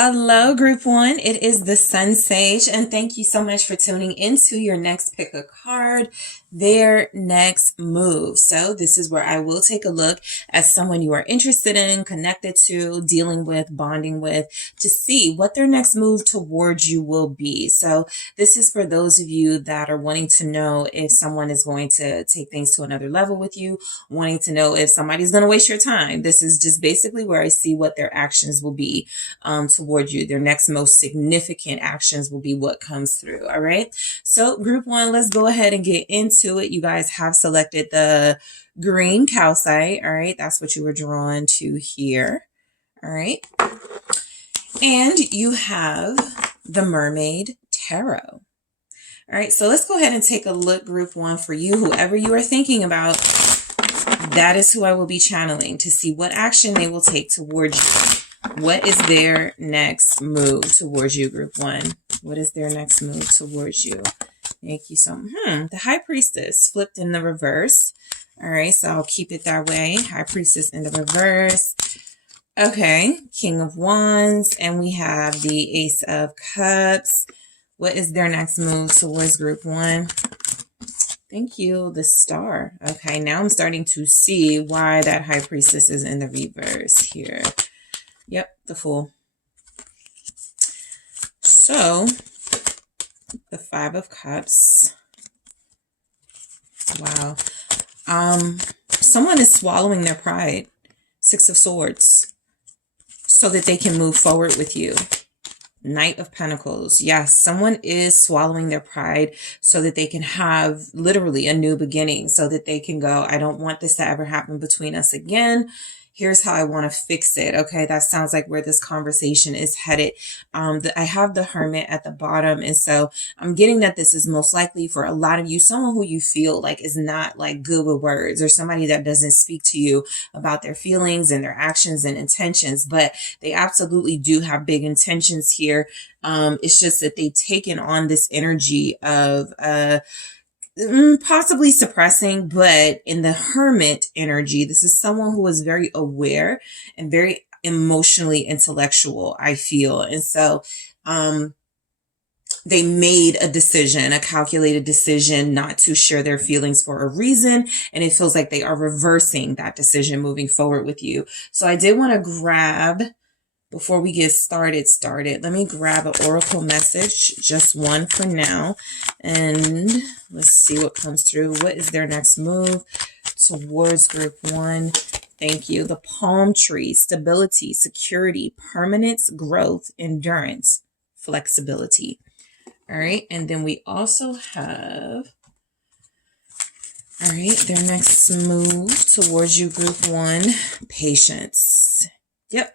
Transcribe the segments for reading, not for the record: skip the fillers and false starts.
Hello, Group One. It is the SunSage, and thank you so much for tuning into your next pick a card, their next move. So this is where I will take a look at someone you are interested in, connected to, dealing with, bonding with, to see what their next move towards you will be. So this is for those of you that are wanting to know if someone is going to take things to another level with you, wanting to know if somebody's going to waste your time. This is just basically where I see what their actions will be toward you. Their next most significant actions will be what comes through. All right. So Group One, let's go ahead and get into it. You guys have selected the green calcite. All right. That's what you were drawn to here. All right. And you have the Mermaid Tarot. All right. So let's go ahead and take a look, Group One, for you, whoever you are thinking about. That is who I will be channeling to see what action they will take towards you. What is their next move towards you, Group One? What is their next move towards you? Thank you so much. The High Priestess flipped in the reverse. All right, so I'll keep it that way. High Priestess in the reverse. Okay, King of Wands, and we have the Ace of Cups. What is their next move towards Group One? Thank you, the Star. Okay, now I'm starting to see why that High Priestess is in the reverse here. Yep, the Fool. So, the Five of Cups. Wow. Someone is swallowing their pride. Six of Swords. So that they can move forward with you. Knight of Pentacles. Yes, someone is swallowing their pride so that they can have literally a new beginning. So that they can go, I don't want this to ever happen between us again. Here's how I want to fix it. Okay, that sounds like where this conversation is headed. I have the Hermit at the bottom. And so I'm getting that this is most likely for a lot of you, someone who you feel like is not like good with words, or somebody that doesn't speak to you about their feelings and their actions and intentions, but they absolutely do have big intentions here. It's just that they've taken on this energy of, possibly suppressing, but in the Hermit energy, this is someone who is very aware and very emotionally intellectual, I feel. And so, they made a decision, a calculated decision not to share their feelings for a reason. And it feels like they are reversing that decision moving forward with you. So I did want to grab, before we get started, let me grab an oracle message, just one for now. And let's see what comes through. What is their next move towards Group One? Thank you. The palm tree, stability, security, permanence, growth, endurance, flexibility. All right. And then we also have, all right, their next move towards you, Group One, patience. Yep.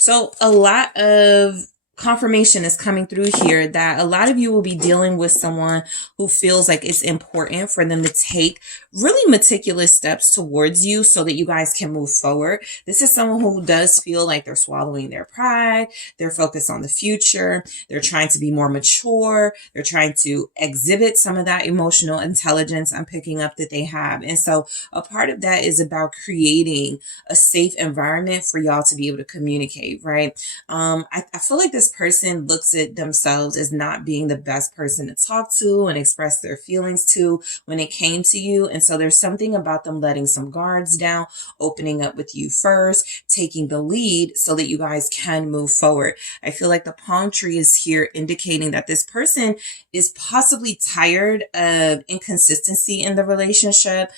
So a lot of confirmation is coming through here that a lot of you will be dealing with someone who feels like it's important for them to take really meticulous steps towards you so that you guys can move forward. This is someone who does feel like they're swallowing their pride. They're focused on the future. They're trying to be more mature. They're trying to exhibit some of that emotional intelligence I'm picking up that they have. And so a part of that is about creating a safe environment for y'all to be able to communicate, right? I feel like this person looks at themselves as not being the best person to talk to and express their feelings to when it came to you. And so there's something about them letting some guards down, opening up with you first, taking the lead so that you guys can move forward. I feel like the palm tree is here indicating that this person is possibly tired of inconsistency in the relationship.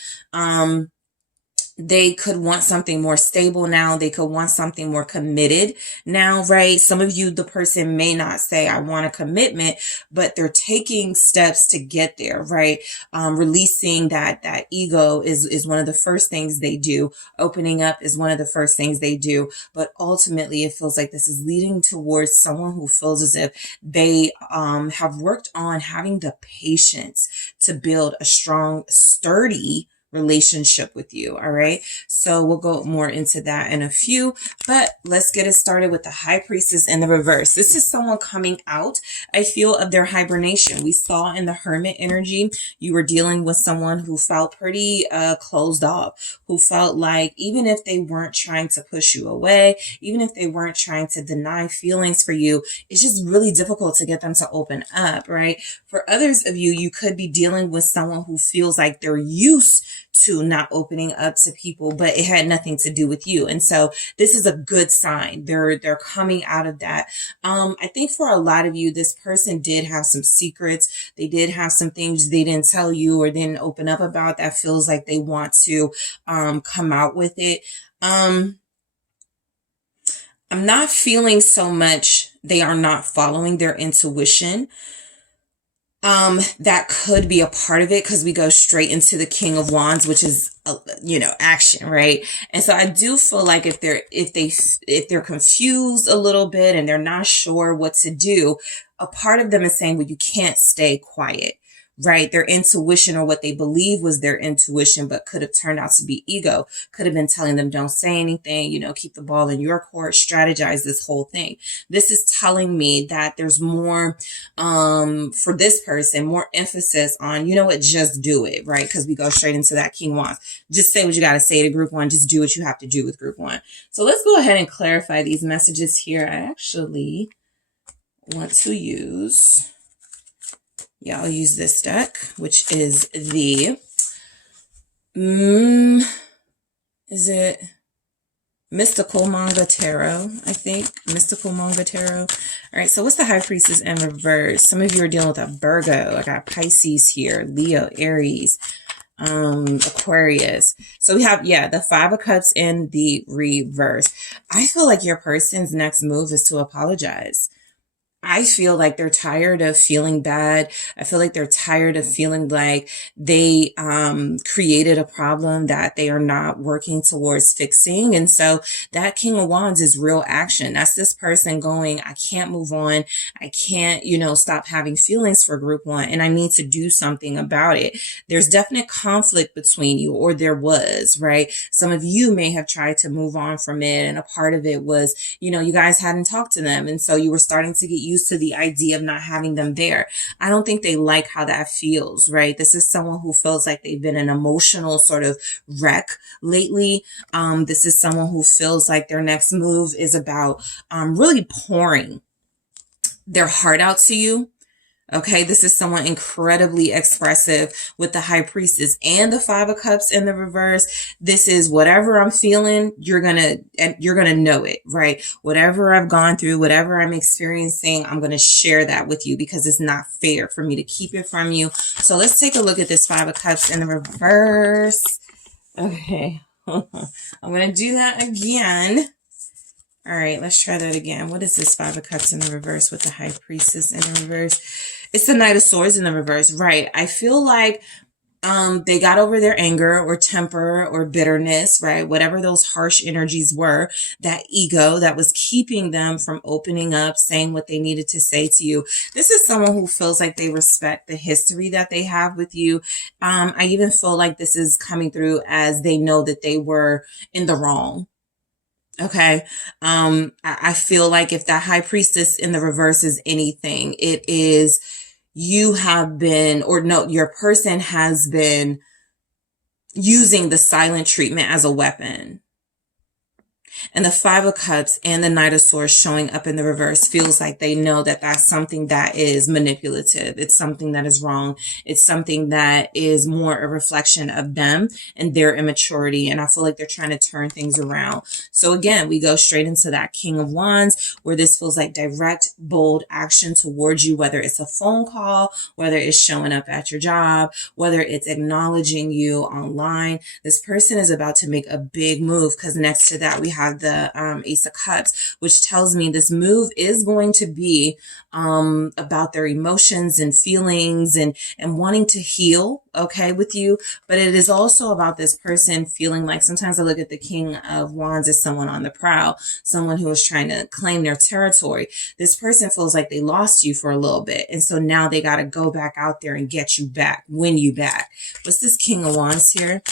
They could want something more stable now. They could want something more committed now, right? Some of you, the person may not say, I want a commitment, but they're taking steps to get there, right? Releasing that ego is one of the first things they do. Opening up is one of the first things they do. But ultimately, it feels like this is leading towards someone who feels as if they have worked on having the patience to build a strong, sturdy relationship with you. All right. So we'll go more into that in a few, but let's get it started with the High Priestess in the reverse. This is someone coming out, I feel, of their hibernation. We saw in the Hermit energy, you were dealing with someone who felt pretty closed off, who felt like even if they weren't trying to push you away, even if they weren't trying to deny feelings for you, it's just really difficult to get them to open up, right? For others of you, you could be dealing with someone who feels like they're used to not opening up to people, but it had nothing to do with you. And so this is a good sign. They're coming out of that. I think for a lot of you, this person did have some secrets. They did have some things they didn't tell you or didn't open up about that feels like they want to come out with it. I'm not feeling so much they are not following their intuition. That could be a part of it because we go straight into the King of Wands, which is, action, right? And so I do feel like if they're confused a little bit and they're not sure what to do, a part of them is saying, well, you can't stay quiet. Right? Their intuition, or what they believe was their intuition, but could have turned out to be ego, could have been telling them, don't say anything, keep the ball in your court, strategize this whole thing. This is telling me that there's more, for this person, more emphasis on, just do it, right? Because we go straight into that King Wands. Just say what you got to say to group one. Just do what you have to do with group one. So let's go ahead and clarify these messages here. I actually want to use... I'll use this deck, which is the, is it Mystical Manga Tarot, I think. Mystical Manga Tarot. All right, so what's the High Priestess in reverse? Some of you are dealing with a Virgo. I got Pisces here, Leo, Aries, Aquarius. So we have, the Five of Cups in the reverse. I feel like your person's next move is to apologize. I feel like they're tired of feeling bad. I feel like they're tired of feeling like they created a problem that they are not working towards fixing. And so that King of Wands is real action. That's this person going, I can't move on. I can't, stop having feelings for group one, and I need to do something about it. There's definite conflict between you, or there was, right? Some of you may have tried to move on from it, and a part of it was, you guys hadn't talked to them. And so you were starting to get used to the idea of not having them there. I don't think they like how that feels, right? This is someone who feels like they've been an emotional sort of wreck lately. This is someone who feels like their next move is about really pouring their heart out to you. Okay, this is someone incredibly expressive with the High Priestess and the Five of Cups in the reverse. This is whatever I'm feeling, you're gonna know it, right? Whatever I've gone through, whatever I'm experiencing, I'm gonna share that with you because it's not fair for me to keep it from you. So let's take a look at this Five of Cups in the reverse. Okay, I'm gonna do that again. All right, let's try that again. What is this Five of Cups in the reverse with the High Priestess in the reverse? It's the Knight of Swords in the reverse, right? I feel like they got over their anger or temper or bitterness, right? Whatever those harsh energies were, that ego that was keeping them from opening up, saying what they needed to say to you. This is someone who feels like they respect the history that they have with you. I even feel like this is coming through as they know that they were in the wrong. Okay. I feel like if that High Priestess in the reverse is anything, it is you have been, or no, your person has been using the silent treatment as a weapon. And the Five of Cups and the Knight of Swords showing up in the reverse feels like they know that that's something that is manipulative. It's something that is wrong. It's something that is more a reflection of them and their immaturity. And I feel like they're trying to turn things around. So again, we go straight into that King of Wands, where this feels like direct, bold action towards you, whether it's a phone call, whether it's showing up at your job, whether it's acknowledging you online. This person is about to make a big move because next to that, we have have the Ace of Cups, which tells me this move is going to be about their emotions and feelings and wanting to heal, okay, with you. But it is also about this person feeling like, sometimes I look at the King of Wands as someone on the prowl, someone who is trying to claim their territory. This person feels like they lost you for a little bit, and so now they got to go back out there and get you back, win you back. What's this King of Wands here?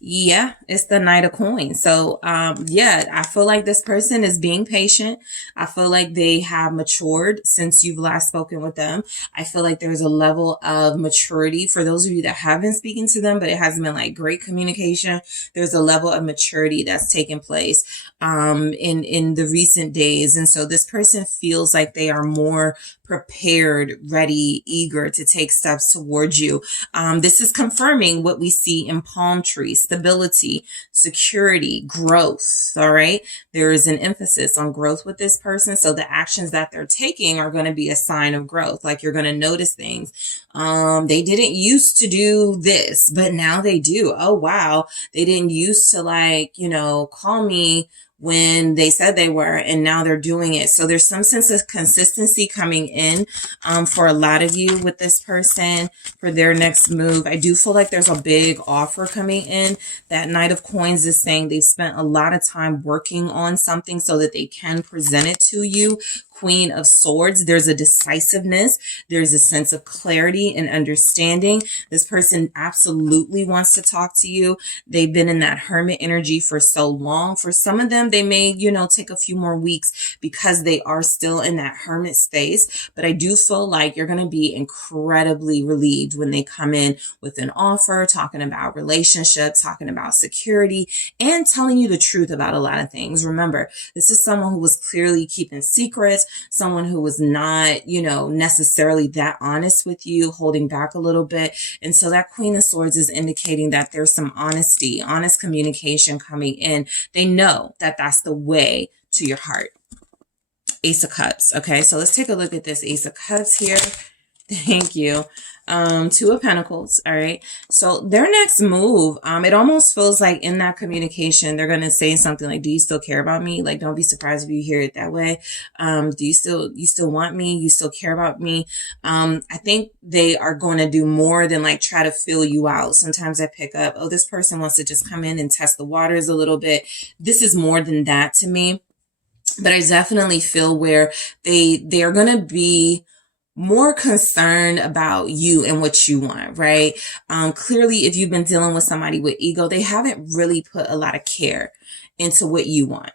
Yeah, it's the Knight of Coins. So, yeah, I feel like this person is being patient. I feel like they have matured since you've last spoken with them. I feel like there's a level of maturity for those of you that have been speaking to them, but it hasn't been like great communication. There's a level of maturity that's taken place, in the recent days. And so this person feels like they are more prepared, ready, eager to take steps towards you. This is confirming what we see in palm trees: stability, security, growth. All right. There is an emphasis on growth with this person. So the actions that they're taking are going to be a sign of growth. Like, you're going to notice things. They didn't used to do this, but now they do. Oh, wow. They didn't used to, like, call me when they said they were, and now they're doing it. So there's some sense of consistency coming in for a lot of you with this person for their next move. I do feel like there's a big offer coming in. That Knight of Coins is saying they've spent a lot of time working on something so that they can present it to you. Queen of Swords, there's a decisiveness. There's a sense of clarity and understanding. This person absolutely wants to talk to you. They've been in that hermit energy for so long. For some of them, they may, take a few more weeks because they are still in that hermit space. But I do feel like you're going to be incredibly relieved when they come in with an offer, talking about relationships, talking about security, and telling you the truth about a lot of things. Remember, this is someone who was clearly keeping secrets, someone who was not, necessarily that honest with you, holding back a little bit. And so that Queen of Swords is indicating that there's some honesty, honest communication coming in. They know that that's the way to your heart. Ace of Cups. Okay, so let's take a look at this Ace of Cups here. Thank you. Two of Pentacles. All right. So their next move, it almost feels like in that communication, they're going to say something like, do you still care about me? Like, don't be surprised if you hear it that way. Do you still want me? You still care about me? I think they are going to do more than like try to fill you out. Sometimes I pick up, oh, this person wants to just come in and test the waters a little bit. This is more than that to me. But I definitely feel where they are going to be more concerned about you and what you want, right? Clearly, if you've been dealing with somebody with ego, they haven't really put a lot of care into what you want.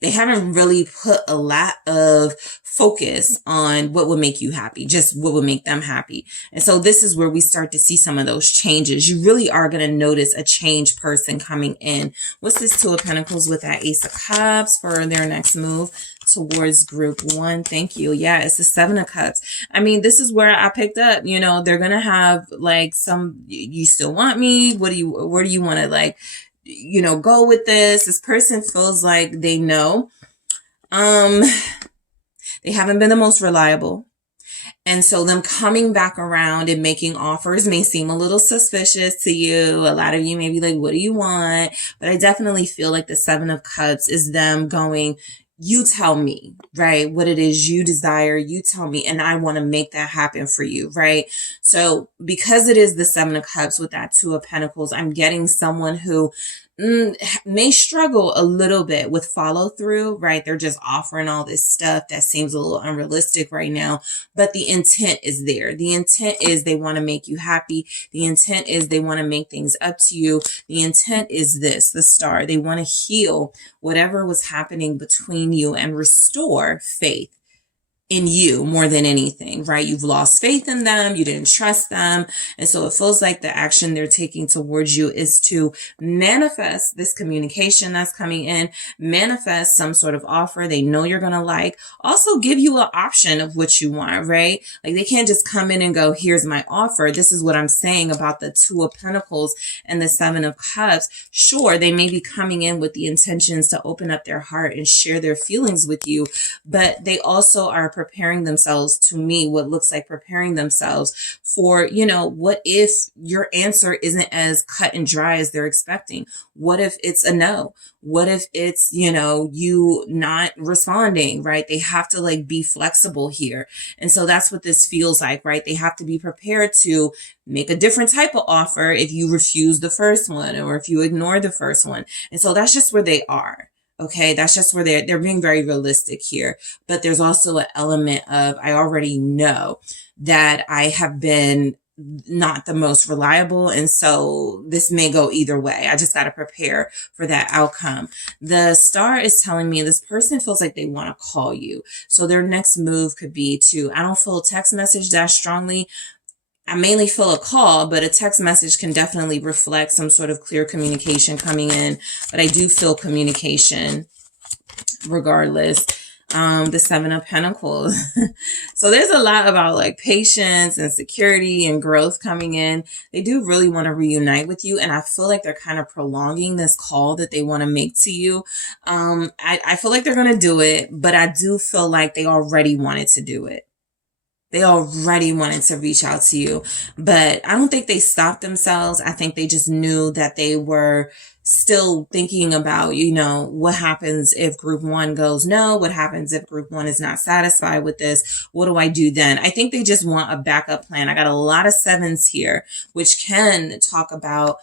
They haven't really put a lot of focus on what would make you happy, just what would make them happy. And so this is where we start to see some of those changes. You really are going to notice a changed person coming in. What's this Two of Pentacles with that Ace of Cups for their next move towards group one? Thank you. Yeah, it's the Seven of Cups. I mean, this is where I picked up, they're going to have like you still want me? Where do you want to like, go with this? This person feels like they know. They haven't been the most reliable. And so them coming back around and making offers may seem a little suspicious to you. A lot of you may be like, what do you want? But I definitely feel like the Seven of Cups is them going, you tell me, right? What it is you desire, you tell me, and I want to make that happen for you, right? So because it is the Seven of Cups with that Two of Pentacles, I'm getting someone who may struggle a little bit with follow through, right? They're just offering all this stuff that seems a little unrealistic right now, but the intent is there. The intent is they want to make you happy. The intent is they want to make things up to you. The intent is this, the Star. They want to heal whatever was happening between you and restore faith in you more than anything, right? You've lost faith in them. You didn't trust them. And so it feels like the action they're taking towards you is to manifest this communication that's coming in, manifest some sort of offer they know you're going to like, also give you an option of what you want, right? Like they can't just come in and go, here's my offer. This is what I'm saying about the Two of Pentacles and the Seven of Cups. Sure, they may be coming in with the intentions to open up their heart and share their feelings with you, but they also are preparing themselves, to me, what looks like preparing themselves for, you know, what if your answer isn't as cut and dry as they're expecting? What if it's a no? What if it's, you know, you not responding, right? They have to like be flexible here. And so that's what this feels like, right? They have to be prepared to make a different type of offer if you refuse the first one or if you ignore the first one. And so that's just where they are. Okay, that's just where they're being very realistic here. But there's also an element of, I already know that I have been not the most reliable. And so this may go either way. I just got to prepare for that outcome. The star is telling me this person feels like they want to call you. So their next move could be to, I don't feel a text message that strongly. I mainly feel a call, but a text message can definitely reflect some sort of clear communication coming in. But I do feel communication regardless. The Seven of Pentacles. So there's a lot about like patience and security and growth coming in. They do really want to reunite with you. And I feel like they're kind of prolonging this call that they want to make to you. I feel like they're going to do it, but I do feel like they already wanted to do it. They already wanted to reach out to you, but I don't think they stopped themselves. I think they just knew that they were still thinking about, you know, what happens if group one goes no? What happens if group one is not satisfied with this? What do I do then? I think they just want a backup plan. I got a lot of sevens here, which can talk about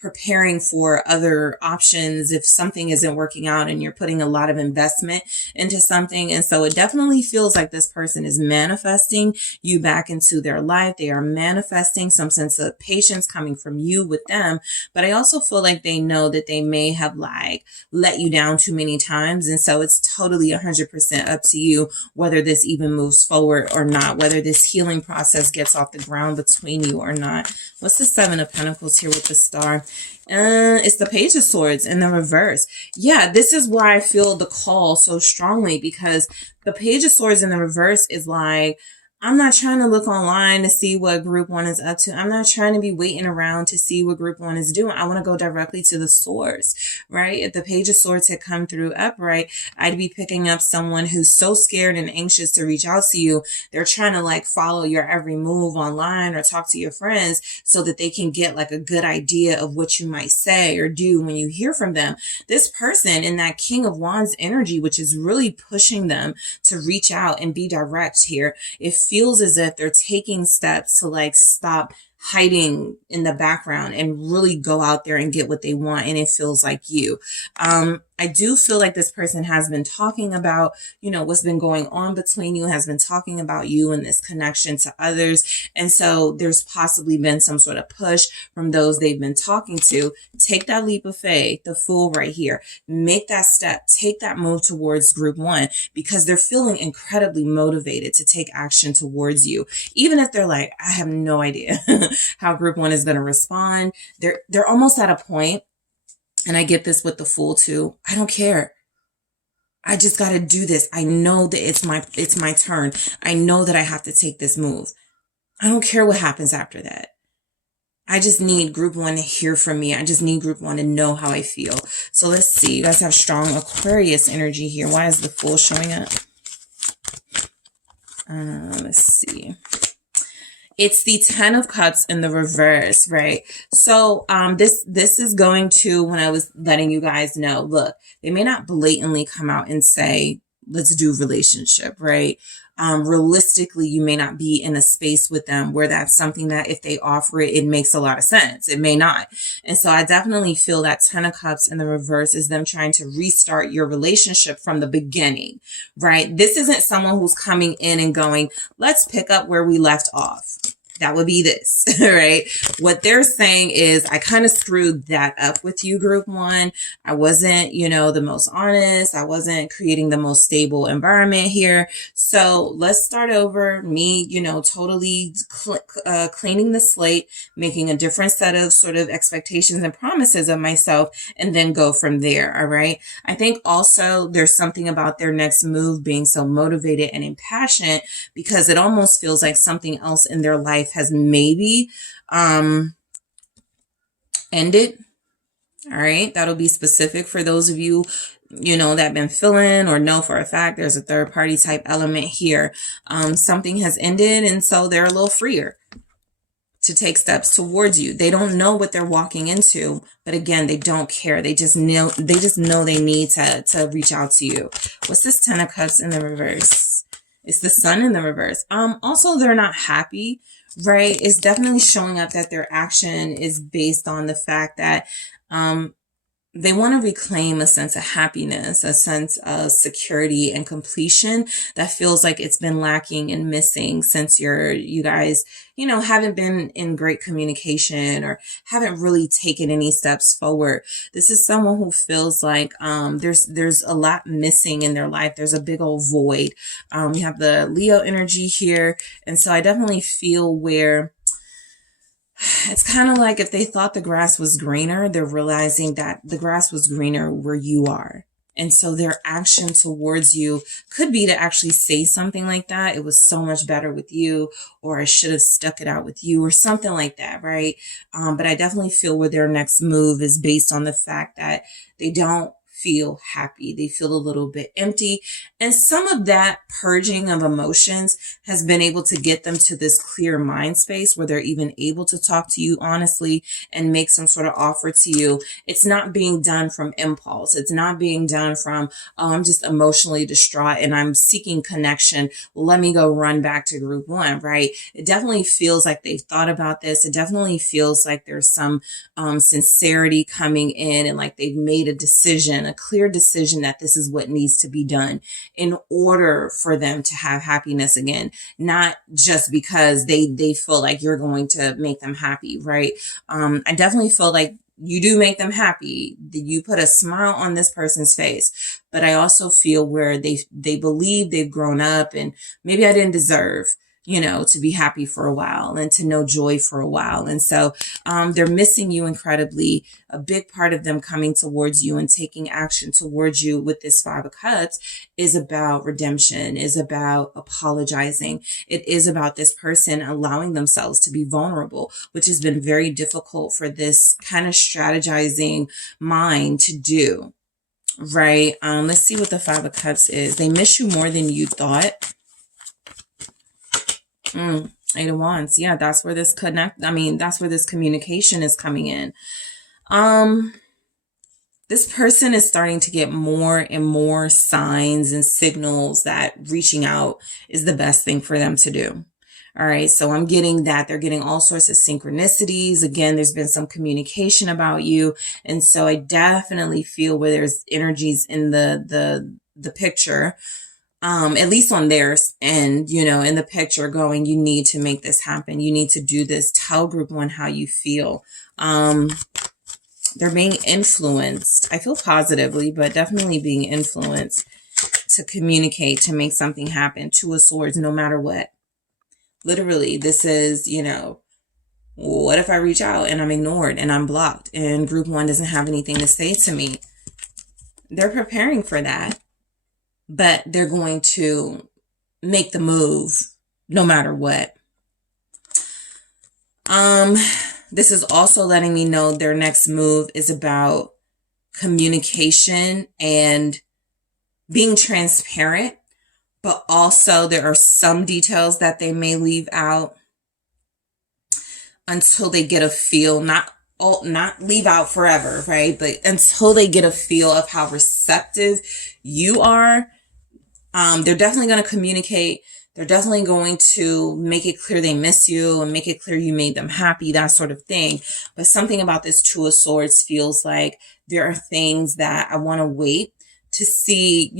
preparing for other options if something isn't working out and you're putting a lot of investment into something. And so it definitely feels like this person is manifesting you back into their life. They are manifesting some sense of patience coming from you with them. But I also feel like they know that they may have like let you down too many times. And so it's totally 100% up to you whether this even moves forward or not, whether this healing process gets off the ground between you or not. What's the Seven of Pentacles here with the star? It's the Page of Swords in the reverse. Yeah, this is why I feel the call so strongly, because the Page of Swords in the reverse is like, I'm not trying to look online to see what group one is up to. I'm not trying to be waiting around to see what group one is doing. I want to go directly to the source, right? If the Page of Swords had come through upright, I'd be picking up someone who's so scared and anxious to reach out to you. They're trying to like follow your every move online or talk to your friends so that they can get like a good idea of what you might say or do when you hear from them. This person in that King of Wands energy, which is really pushing them to reach out and be direct here, it feels as if they're taking steps to like stop hiding in the background and really go out there and get what they want. And it feels like you. I do feel like this person has been talking about, you know, what's been going on between you, has been talking about you and this connection to others. And so there's possibly been some sort of push from those they've been talking to. Take that leap of faith, the Fool right here. Make that step, take that move towards group one, because they're feeling incredibly motivated to take action towards you. Even if they're like, I have no idea how group one is going to respond. They're almost at a point. And I get this with the Fool too. I don't care. I just got to do this. I know that it's my turn. I know that I have to take this move. I don't care what happens after that. I just need group one to hear from me. I just need group one to know how I feel. So let's see. You guys have strong Aquarius energy here. Why is the Fool showing up? Let's see. It's the Ten of Cups in the reverse, right? So this is going to, when I was letting you guys know, look, they may not blatantly come out and say, let's do relationship, right? Realistically, you may not be in a space with them where that's something that if they offer it, it makes a lot of sense. It may not. And so I definitely feel that Ten of Cups in the reverse is them trying to restart your relationship from the beginning, right? This isn't someone who's coming in and going, let's pick up where we left off. That would be this, right? What they're saying is, I kind of screwed that up with you, group one. I wasn't, you know, the most honest. I wasn't creating the most stable environment here. So let's start over. Me, you know, totally cleaning the slate, making a different set of sort of expectations and promises of myself, and then go from there. All right. I think also there's something about their next move being so motivated and impassioned, because it almost feels like something else in their life has maybe ended. All right, that'll be specific for those of you that been feeling or know for a fact there's a third party type element here. Something has ended, and so they're a little freer to take steps towards you. They don't know what they're walking into, but again, they don't care. They just know they need to reach out to you. What's this 10 of Cups in the reverse? It's the Sun in the reverse. Also, they're not happy, right? It's definitely showing up that their action is based on the fact that they want to reclaim a sense of happiness, a sense of security and completion that feels like it's been lacking and missing since you guys, haven't been in great communication or haven't really taken any steps forward. This is someone who feels like there's a lot missing in their life. There's a big old void. We have the Leo energy here. And so I definitely feel where it's kind of like if they thought the grass was greener, they're realizing that the grass was greener where you are. And so their action towards you could be to actually say something like that. It was so much better with you, or I should have stuck it out with you, or something like that, right? But I definitely feel where their next move is based on the fact that they don't feel happy. They feel a little bit empty. And some of that purging of emotions has been able to get them to this clear mind space where they're even able to talk to you honestly and make some sort of offer to you. It's not being done from impulse. It's not being done from, oh, I'm just emotionally distraught and I'm seeking connection. Let me go run back to group one, right? It definitely feels like they've thought about this. It definitely feels like there's some sincerity coming in, and like they've made a decision, a clear decision that this is what needs to be done in order for them to have happiness again, not just because they feel like you're going to make them happy, right? I definitely feel like you do make them happy. You put a smile on this person's face, but I also feel where they believe they've grown up and maybe I didn't deserve, to be happy for a while and to know joy for a while. And so they're missing you incredibly. A big part of them coming towards you and taking action towards you with this 5 of Cups is about redemption, is about apologizing. It is about this person allowing themselves to be vulnerable, which has been very difficult for this kind of strategizing mind to do, right? Let's see what the 5 of Cups is. They miss you more than you thought. 8 of Wands. Yeah, that's where this that's where this communication is coming in. This person is starting to get more and more signs and signals that reaching out is the best thing for them to do. All right. So I'm getting that they're getting all sorts of synchronicities. Again, there's been some communication about you. And so I definitely feel where there's energies in the picture, at least on theirs and, in the picture going, you need to make this happen. You need to do this. Tell group one how you feel. They're being influenced. I feel positively, but definitely being influenced to communicate, to make something happen. 2 of Swords, no matter what. Literally, this is, what if I reach out and I'm ignored and I'm blocked and group one doesn't have anything to say to me? They're preparing for that. But they're going to make the move no matter what. This is also letting me know their next move is about communication and being transparent, but also there are some details that they may leave out until they get a feel, not leave out forever, right? But until they get a feel of how receptive you are. They're definitely going to communicate. They're definitely going to make it clear they miss you and make it clear you made them happy, that sort of thing. But something about this 2 of Swords feels like there are things that I want to wait to see,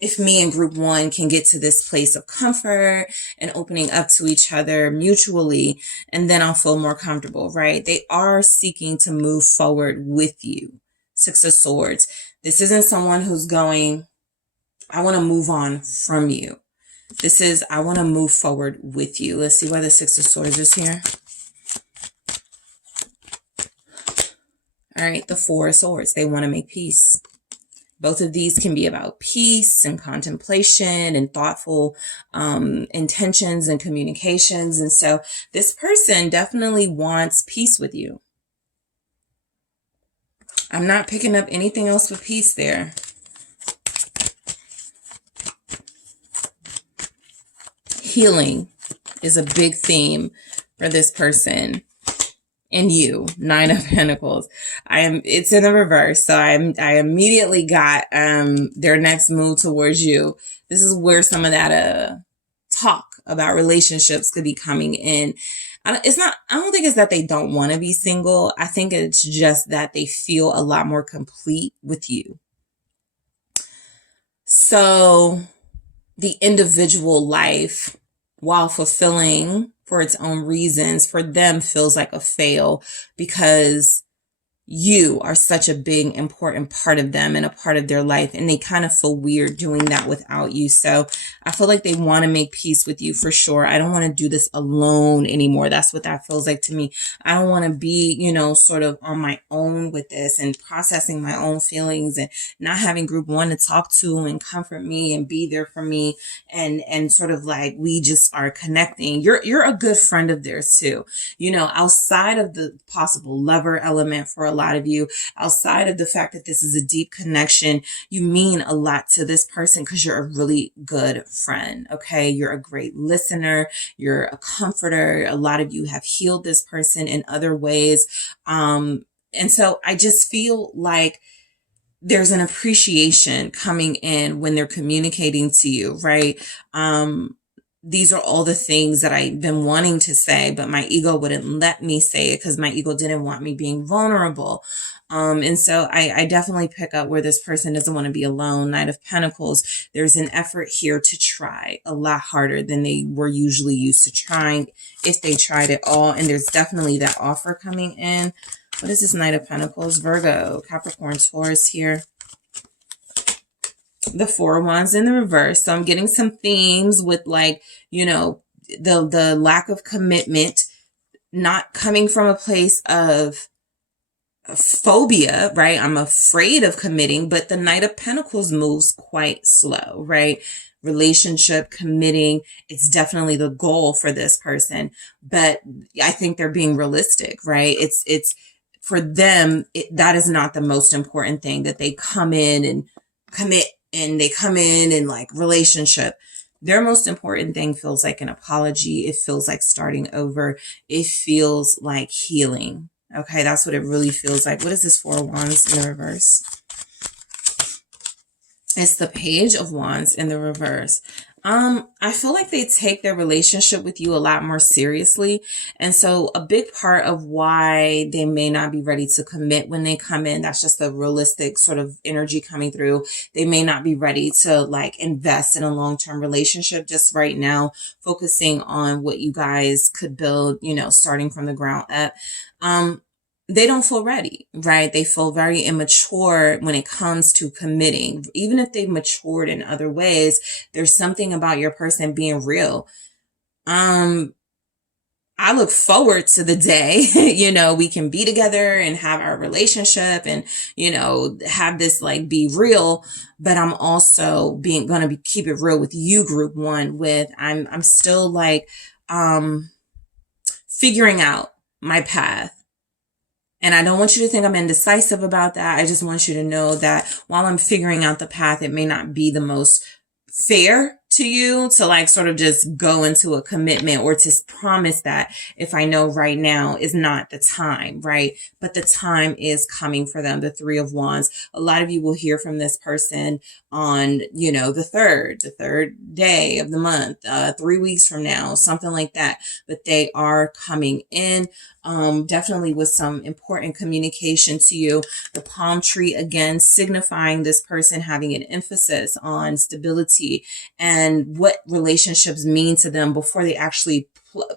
if me and group one can get to this place of comfort and opening up to each other mutually, and then I'll feel more comfortable, right? They are seeking to move forward with you. 6 of Swords. This isn't someone who's going, I want to move on from you. This is, I want to move forward with you. Let's see why the 6 of Swords is here. All right, the 4 of Swords. They want to make peace. Both of these can be about peace and contemplation and thoughtful intentions and communications. And so this person definitely wants peace with you. I'm not picking up anything else with peace there. Healing is a big theme for this person. And you, Nine of Pentacles. It's in the reverse. So I immediately got their next move towards you. This is where some of that talk about relationships could be coming in. I don't think it's that they don't want to be single. I think it's just that they feel a lot more complete with you. So the individual life, while fulfilling for its own reasons, for them feels like a fail because you are such a big, important part of them and a part of their life. And they kind of feel weird doing that without you. So I feel like they want to make peace with you for sure. I don't want to do this alone anymore. That's what that feels like to me. I don't want to be, sort of on my own with this and processing my own feelings and not having group one to talk to and comfort me and be there for me. And sort of like, we just are connecting. You're a good friend of theirs too. Outside of the possible lover element for a lot of you, outside of the fact that this is a deep connection, you mean a lot to this person because you're a really good friend. Okay. You're a great listener. You're a comforter. A lot of you have healed this person in other ways. And so I just feel like there's an appreciation coming in when they're communicating to you, right? These are all the things that I've been wanting to say, but my ego wouldn't let me say it because my ego didn't want me being vulnerable. And so I definitely pick up where this person doesn't want to be alone. Knight of Pentacles, there's an effort here to try a lot harder than they were usually used to trying, if they tried at all. And there's definitely that offer coming in. What is this Knight of Pentacles? Virgo, Capricorn, Taurus here. The Four of Wands in the reverse. So I'm getting some themes with like, the lack of commitment, not coming from a place of phobia, right? I'm afraid of committing, but the Knight of Pentacles moves quite slow, right? Relationship, committing, it's definitely the goal for this person, but I think they're being realistic, right? It's for them, that is not the most important thing, that they come in and commit and they come in and like relationship. Their most important thing feels like an apology. It feels like starting over. It feels like healing. Okay, that's what it really feels like. What is this Four of Wands in the reverse? It's the Page of Wands in the reverse. I feel like they take their relationship with you a lot more seriously. And so a big part of why they may not be ready to commit when they come in, that's just the realistic sort of energy coming through. They may not be ready to like invest in a long-term relationship just right now, focusing on what you guys could build, starting from the ground up. They don't feel ready, right? They feel very immature when it comes to committing. Even if they've matured in other ways, there's something about your person being real. I look forward to the day, we can be together and have our relationship and, have this like be real, but I'm also gonna keep it real with you, group one, I'm still like, figuring out my path. And I don't want you to think I'm indecisive about that. I just want you to know that while I'm figuring out the path, it may not be the most fair to you to like sort of just go into a commitment or to promise that if I know right now is not the time, right? But the time is coming for them. The Three of Wands. A lot of you will hear from this person on, the third day of the month, 3 weeks from now, something like that. But they are coming in, definitely with some important communication to you. The palm tree, again, signifying this person having an emphasis on stability and what relationships mean to them before they actually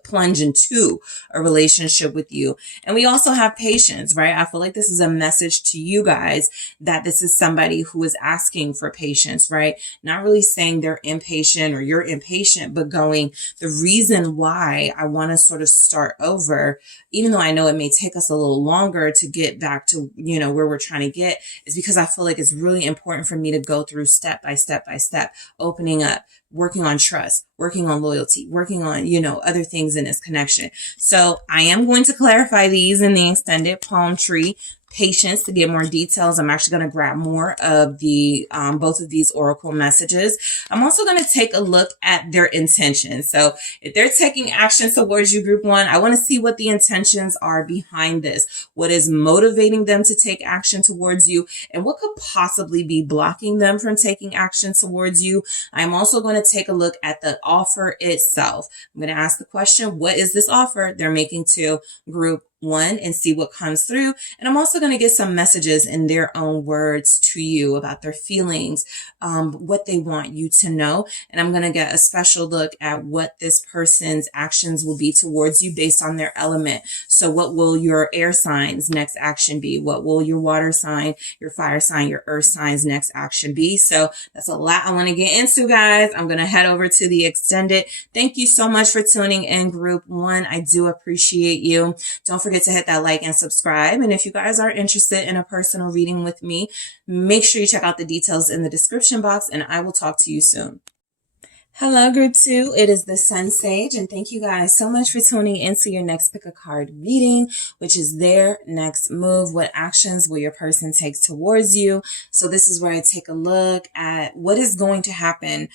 plunge into a relationship with you. And we also have patience, right? I feel like this is a message to you guys that this is somebody who is asking for patience, right? Not really saying they're impatient or you're impatient, but going, the reason why I want to sort of start over, even though I know it may take us a little longer to get back to, where we're trying to get, is because I feel like it's really important for me to go through step by step by step, opening up, working on trust, working on loyalty, working on, other things in this connection. So I am going to clarify these in the extended palm tree patience to get more details. I'm actually going to grab more of the both of these oracle messages. I'm also going to take a look at their intentions. So if they're taking action towards you, group one, I want to see what the intentions are behind this. What is motivating them to take action towards you, and what could possibly be blocking them from taking action towards you. I'm also going to take a look at the offer itself. I'm going to ask the question, what is this offer they're making to group one, and see what comes through. And I'm also going to get some messages in their own words to you about their feelings, what they want you to know. And I'm going to get a special look at what this person's actions will be towards you based on their element. So what will your air signs next action be? What will your water sign, your fire sign, your earth signs next action be? So that's a lot I want to get into, guys. I'm going to head over to the extended. Thank you so much for tuning in, group one. I do appreciate you. Don't forget to hit that like and subscribe. And if you guys are interested in a personal reading with me, make sure you check out the details in the description box, and I will talk to you soon. Hello, group two. It is the SunSage, and thank you guys so much for tuning into your next pick a card reading, which is their next move. What actions will your person take towards you? So this is where I take a look at what is going to happen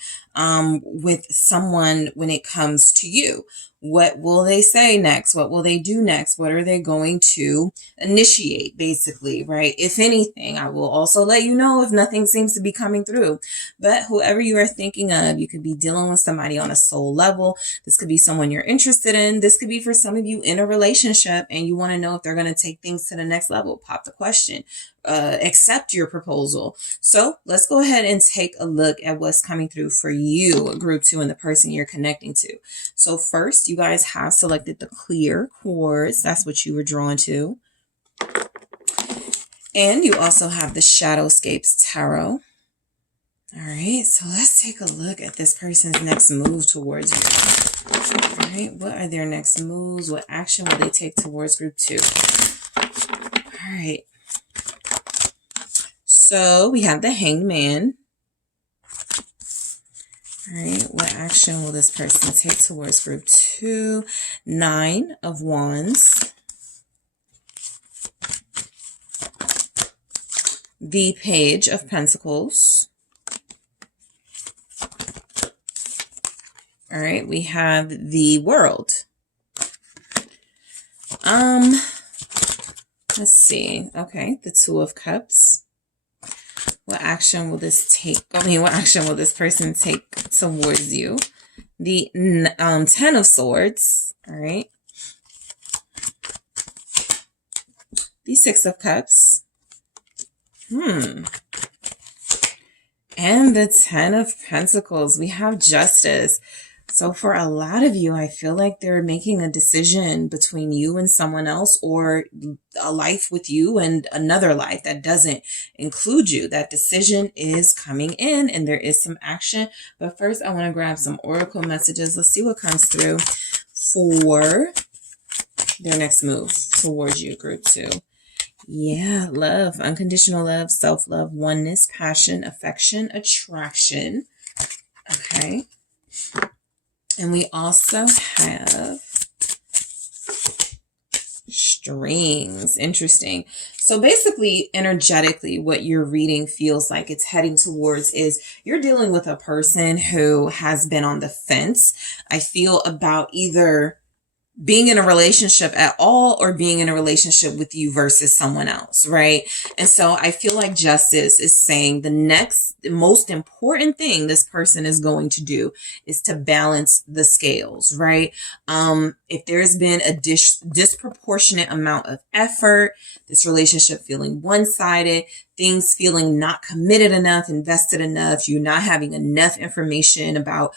with someone when it comes to you. What will they say next? What will they do next? What are they going to initiate, basically, right? If anything, I will also let you know if nothing seems to be coming through. But whoever you are thinking of, you could be dealing with somebody on a soul level. This could be someone you're interested in. This could be for some of you in a relationship and you want to know if they're going to take things to the next level. Pop the question. Accept your proposal. So let's go ahead and take a look at what's coming through for you, group two, and the person you're connecting to. So first, you guys have selected the clear quartz. That's what you were drawn to. And you also have the Shadowscapes Tarot. All right, so let's take a look at this person's next move towards you. All right, what are their next moves? What action will they take towards group two? All right. So we have the Hangman. All right, what action will this person take towards group two? 9 of Wands. The Page of Pentacles. All right, we have the World. Let's see. Okay, the Two of Cups. What action will this take? What action will this person take towards you? The 10 of Swords. All right. The 6 of Cups. And the 10 of Pentacles. We have Justice. So for a lot of you, I feel like they're making a decision between you and someone else, or a life with you and another life that doesn't include you. That decision is coming in and there is some action. But first, I want to grab some oracle messages. Let's see what comes through for their next move towards you, group two. Yeah, love, unconditional love, self-love, oneness, passion, affection, attraction. Okay. And we also have strings. Interesting. So basically, energetically, what your reading feels like it's heading towards is you're dealing with a person who has been on the fence. I feel about either being in a relationship at all or being in a relationship with you versus someone else, right? And so I feel like Justice is saying the most important thing this person is going to do is to balance the scales, right? If there's been a disproportionate amount of effort, this relationship feeling one-sided, things feeling not committed enough, invested enough, you not having enough information about,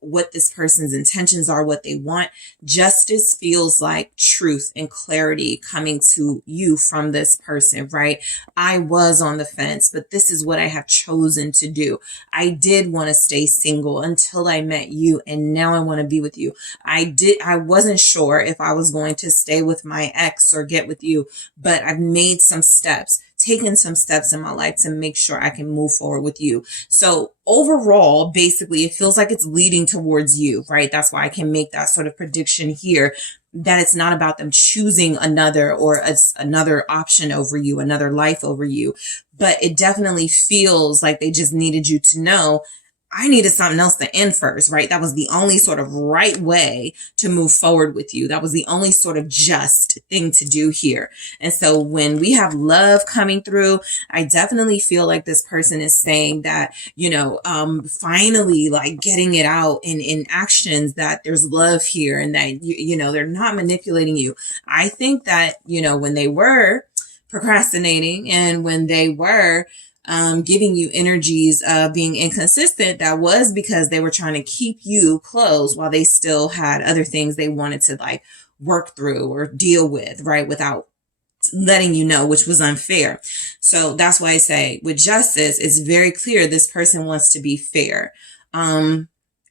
what this person's intentions are, what they want. Justice feels like truth and clarity coming to you from this person, right? I was on the fence, but this is what I have chosen to do. I did want to stay single until I met you, and now I want to be with you. I wasn't sure if I was going to stay with my ex or get with you, but I've made some steps taken some steps in my life to make sure I can move forward with you. So overall, basically, it feels like it's leading towards you, right? That's why I can make that sort of prediction here, that it's not about them choosing another or another option over you, another life over you. But it definitely feels like they just needed you to know, I needed something else to end first, right? That was the only sort of right way to move forward with you. That was the only sort of just thing to do here. And so when we have love coming through, I definitely feel like this person is saying that, finally like getting it out in actions, that there's love here and that, they're not manipulating you. I think that, when they were procrastinating and when they were giving you energies of being inconsistent, that was because they were trying to keep you close while they still had other things they wanted to like work through or deal with, right? Without letting you know, which was unfair. So that's why I say with justice, it's very clear this person wants to be fair.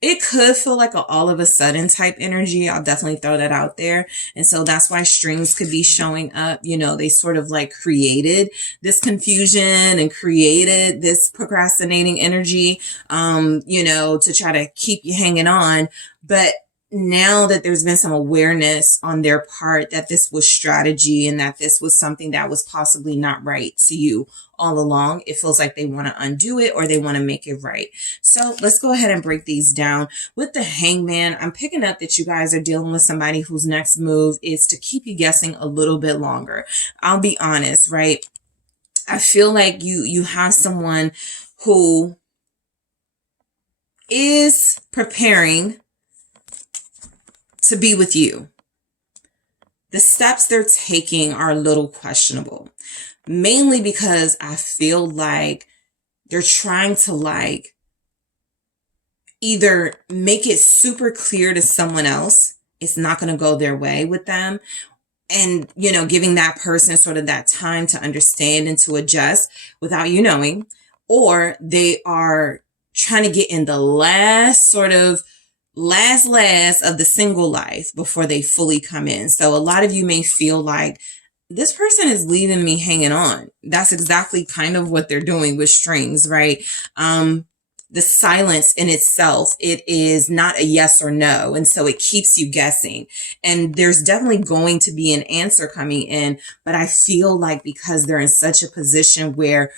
It could feel like an all of a sudden type energy. I'll definitely throw that out there. And so that's why strings could be showing up. They sort of like created this confusion and created this procrastinating energy, to try to keep you hanging on. But now that there's been some awareness on their part that this was strategy and that this was something that was possibly not right to you all along, it feels like they want to undo it or they want to make it right. So let's go ahead and break these down. With the Hangman, I'm picking up that you guys are dealing with somebody whose next move is to keep you guessing a little bit longer. I'll be honest, right? I feel like you have someone who is preparing to be with you. The steps they're taking are a little questionable, mainly because I feel like they're trying to like either make it super clear to someone else it's not going to go their way with them, and giving that person sort of that time to understand and to adjust without you knowing, or they are trying to get in the last of the single life before they fully come in. So a lot of you may feel like this person is leaving me hanging on. That's exactly kind of what they're doing with strings, right? The silence in itself, it is not a yes or no. And so it keeps you guessing. And there's definitely going to be an answer coming in. But I feel like because they're in such a position where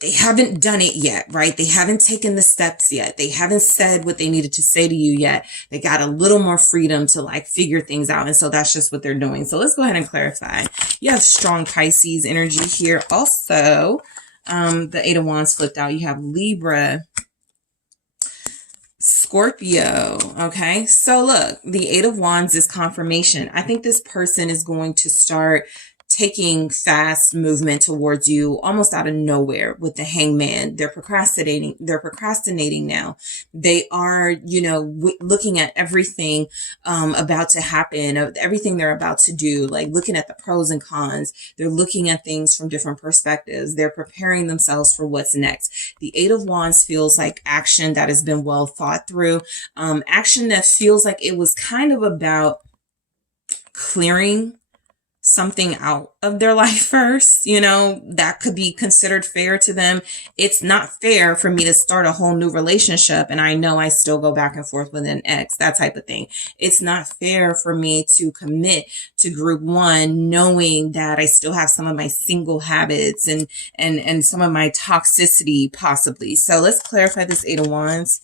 they haven't done it yet, right? They haven't taken the steps yet. They haven't said what they needed to say to you yet. They got a little more freedom to like figure things out. And so that's just what they're doing. So let's go ahead and clarify. You have strong Pisces energy here. Also, the Eight of Wands flipped out. You have Libra, Scorpio. Okay. So look, the Eight of Wands is confirmation. I think this person is going to start taking fast movement towards you almost out of nowhere with the Hangman. They're procrastinating now. They are, looking at everything about to happen, everything they're about to do, like looking at the pros and cons. They're looking at things from different perspectives. They're preparing themselves for what's next. The Eight of Wands feels like action that has been well thought through, action that feels like it was kind of about clearing something out of their life first, that could be considered fair to them. It's not fair for me to start a whole new relationship and I know I still go back and forth with an ex, that type of thing. It's not fair for me to commit to group one knowing that I still have some of my single habits and some of my toxicity possibly. So let's clarify this Eight of Wands.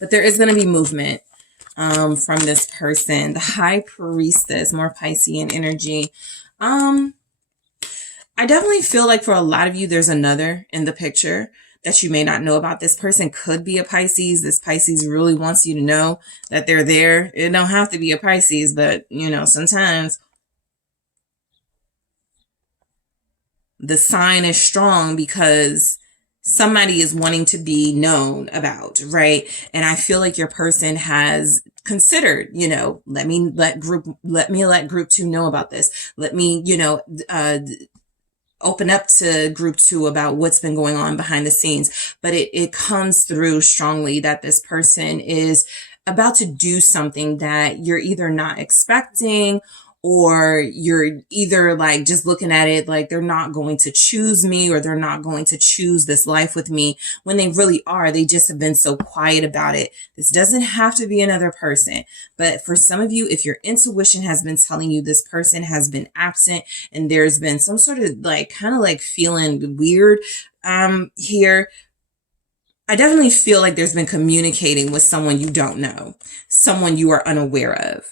But there is going to be movement from this person. The High Priestess, more Piscean energy. I definitely feel like for a lot of you, there's another in the picture that you may not know about. This person could be a Pisces. This Pisces really wants you to know that they're there. It don't have to be a Pisces, but sometimes the sign is strong because somebody is wanting to be known about, right? And I feel like your person has considered, let me let group two know about this. Let me, open up to group two about what's been going on behind the scenes. But it comes through strongly that this person is about to do something that you're either not expecting or you're either like just looking at it like they're not going to choose me, or they're not going to choose this life with me, when they really are. They just have been so quiet about it. This doesn't have to be another person, but for some of you, if your intuition has been telling you this person has been absent and there's been some sort of like kind of like feeling weird here, I definitely feel like there's been communicating with someone you don't know, someone you are unaware of.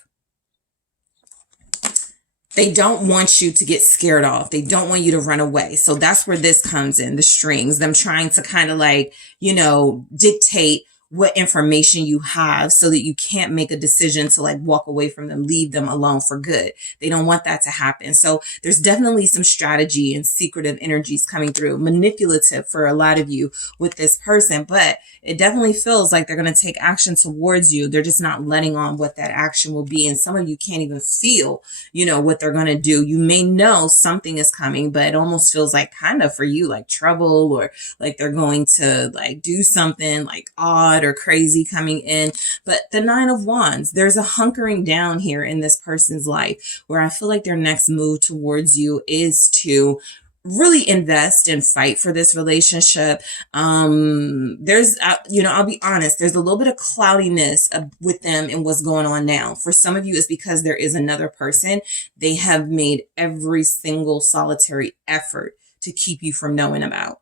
They don't want you to get scared off. They don't want you to run away. So that's where this comes in, the strings, them trying to kind of like, you know, dictate what information you have so that you can't make a decision to like walk away from them, leave them alone for good. They don't want that to happen. So there's definitely some strategy and secretive energies coming through, manipulative for a lot of you with this person, but it definitely feels like they're going to take action towards you. They're just not letting on what that action will be. And some of you can't even feel, you know, what they're going to do. You may know something is coming, but it almost feels like kind of for you, like trouble, or like they're going to like do something like odd or crazy coming in. But the Nine of Wands, there's a hunkering down here in this person's life where I feel like their next move towards you is to really invest and fight for this relationship. There's, you know, I'll be honest, there's a little bit of cloudiness with them and what's going on now. For some of you, it's because there is another person. They have made every single solitary effort to keep you from knowing about.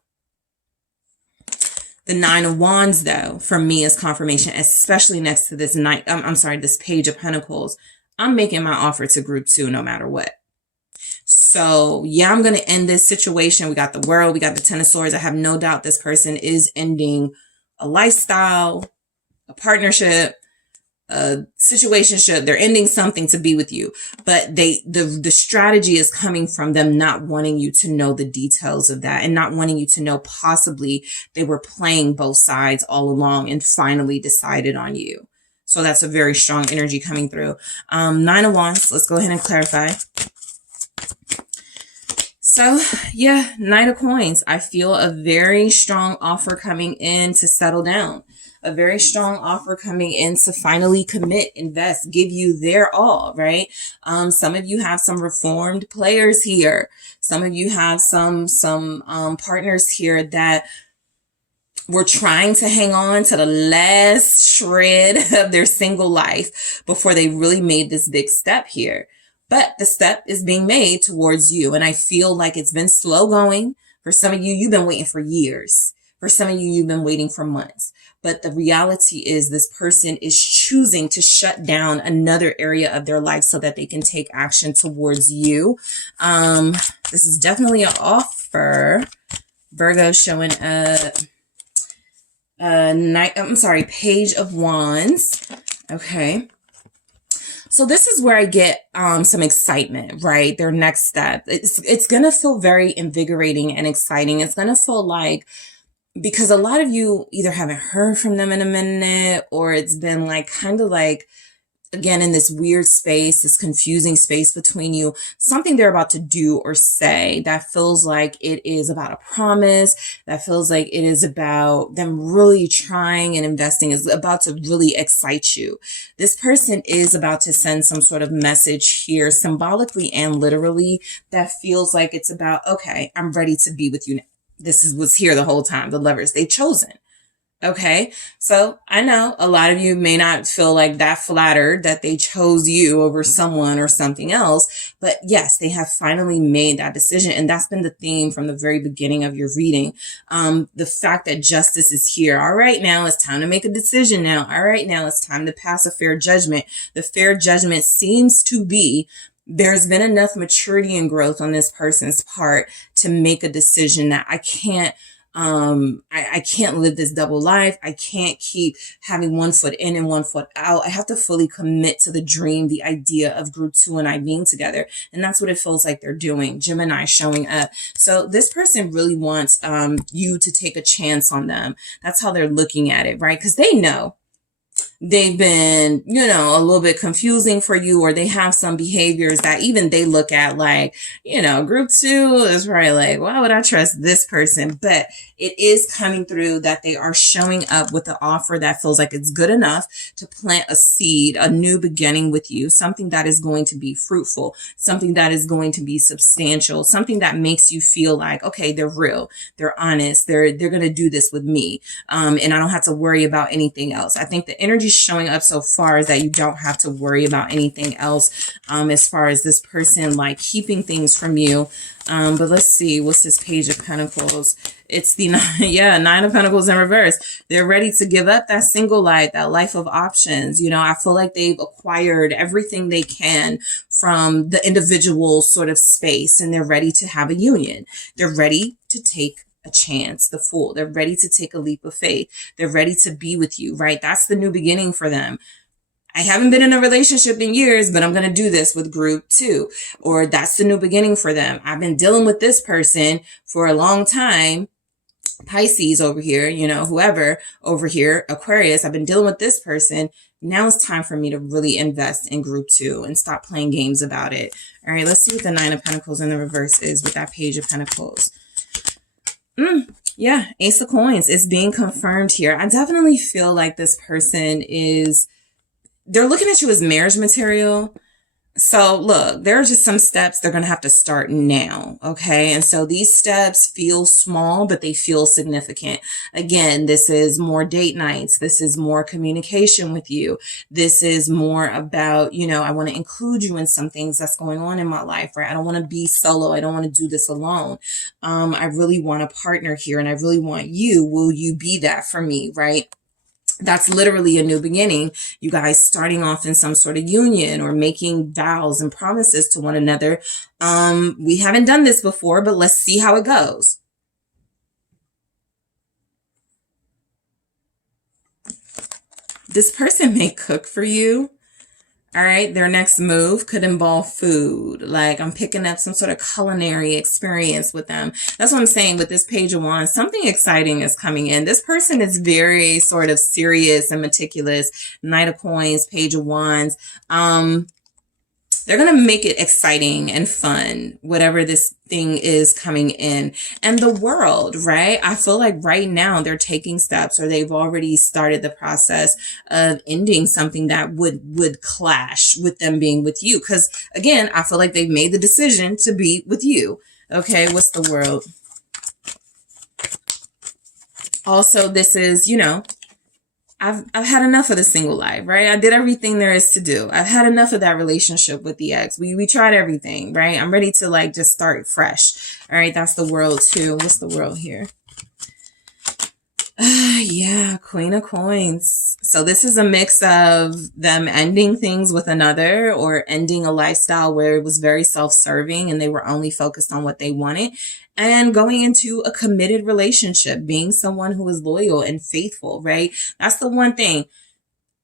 The Nine of Wands, though, for me is confirmation, especially next to this this Page of Pentacles. I'm making my offer to group 2 no matter what. So yeah, I'm going to end this situation. We got the World, we got the Ten of Swords. I have no doubt this person is ending a lifestyle, a partnership, a situationship. They're ending something to be with you, but the strategy is coming from them not wanting you to know the details of that, and not wanting you to know possibly they were playing both sides all along and finally decided on you. So that's a very strong energy coming through. Nine of Wands. Let's go ahead and clarify. So yeah, Knight of Coins. I feel a very strong offer coming in to settle down. A very strong offer coming in to finally commit, invest, give you their all, right? Some of you have some reformed players here. Some of you have some partners here that were trying to hang on to the last shred of their single life before they really made this big step here. But the step is being made towards you. And I feel like it's been slow going. For some of you, you've been waiting for years. For some of you, you've been waiting for months. But the reality is this person is choosing to shut down another area of their life so that they can take action towards you. This is definitely an offer. Virgo showing a Page of Wands. Okay. So this is where I get some excitement, right? Their next step. It's going to feel very invigorating and exciting. It's going to feel like, because a lot of you either haven't heard from them in a minute, or it's been like kind of like, again, in this weird space, this confusing space between you, something they're about to do or say that feels like it is about a promise, that feels like it is about them really trying and investing, is about to really excite you. This person is about to send some sort of message here, symbolically and literally, that feels like it's about, okay, I'm ready to be with you now. This was here the whole time, the Lovers, they've chosen. Okay. So I know a lot of you may not feel like that flattered that they chose you over someone or something else, but yes, they have finally made that decision. And that's been the theme from the very beginning of your reading. The fact that justice is here. All right, now it's time to make a decision now. All right, now it's time to pass a fair judgment. The fair judgment seems to be, there's been enough maturity and growth on this person's part to make a decision that I can't live this double life. I can't keep having one foot in and one foot out. I have to fully commit to the dream, the idea of group 2 and I being together. And that's what it feels like they're doing. Gemini showing up. So this person really wants you to take a chance on them. That's how they're looking at it, right? Because they know they've been, a little bit confusing for you, or they have some behaviors that even they look at like, group 2 is probably like, why would I trust this person? But it is coming through that they are showing up with an offer that feels like it's good enough to plant a seed, a new beginning with you, something that is going to be fruitful, something that is going to be substantial, something that makes you feel like, okay, they're real, they're honest, they're going to do this with me. And I don't have to worry about anything else. I think the energy showing up so far is that you don't have to worry about anything else as far as this person like keeping things from you. But let's see, what's this Page of Pentacles? It's the Nine of Pentacles in reverse. They're ready to give up that single life, that life of options. I feel like they've acquired everything they can from the individual sort of space, and they're ready to have a union. They're ready to take a chance, the Fool. They're ready to take a leap of faith. They're ready to be with you, right? That's the new beginning for them. I haven't been in a relationship in years, but I'm going to do this with group 2. Or that's the new beginning for them. I've been dealing with this person for a long time. Pisces over here, whoever over here, Aquarius, I've been dealing with this person. Now it's time for me to really invest in group 2 and stop playing games about it. All right, let's see what the Nine of Pentacles in the reverse is with that Page of Pentacles. Yeah, Ace of Coins is being confirmed here. I definitely feel like this person they're looking at you as marriage material. So look, there are just some steps they're going to have to start now. Okay. And so these steps feel small, but they feel significant. Again, this is more date nights. This is more communication with you. This is more about, I want to include you in some things that's going on in my life, right? I don't want to be solo. I don't want to do this alone. I really want a partner here, and I really want you. Will you be that for me? Right? That's literally a new beginning. You guys starting off in some sort of union or making vows and promises to one another. We haven't done this before, but let's see how it goes. This person may cook for you. All right, their next move could involve food. Like I'm picking up some sort of culinary experience with them. That's what I'm saying with this Page of Wands. Something exciting is coming in. This person is very sort of serious and meticulous. Knight of Coins, Page of Wands. They're going to make it exciting and fun, whatever this thing is coming in. And the world, right? I feel like right now they're taking steps, or they've already started the process of ending something that would clash with them being with you. Because again, I feel like they've made the decision to be with you. Okay, what's the world? Also, this is, I've had enough of the single life, right? I did everything there is to do. I've had enough of that relationship with the ex. We tried everything, right? I'm ready to like just start fresh. All right, that's the world too. What's the world here? Yeah, Queen of Coins. So this is a mix of them ending things with another, or ending a lifestyle where it was very self-serving and they were only focused on what they wanted, and going into a committed relationship, being someone who is loyal and faithful, right? That's the one thing.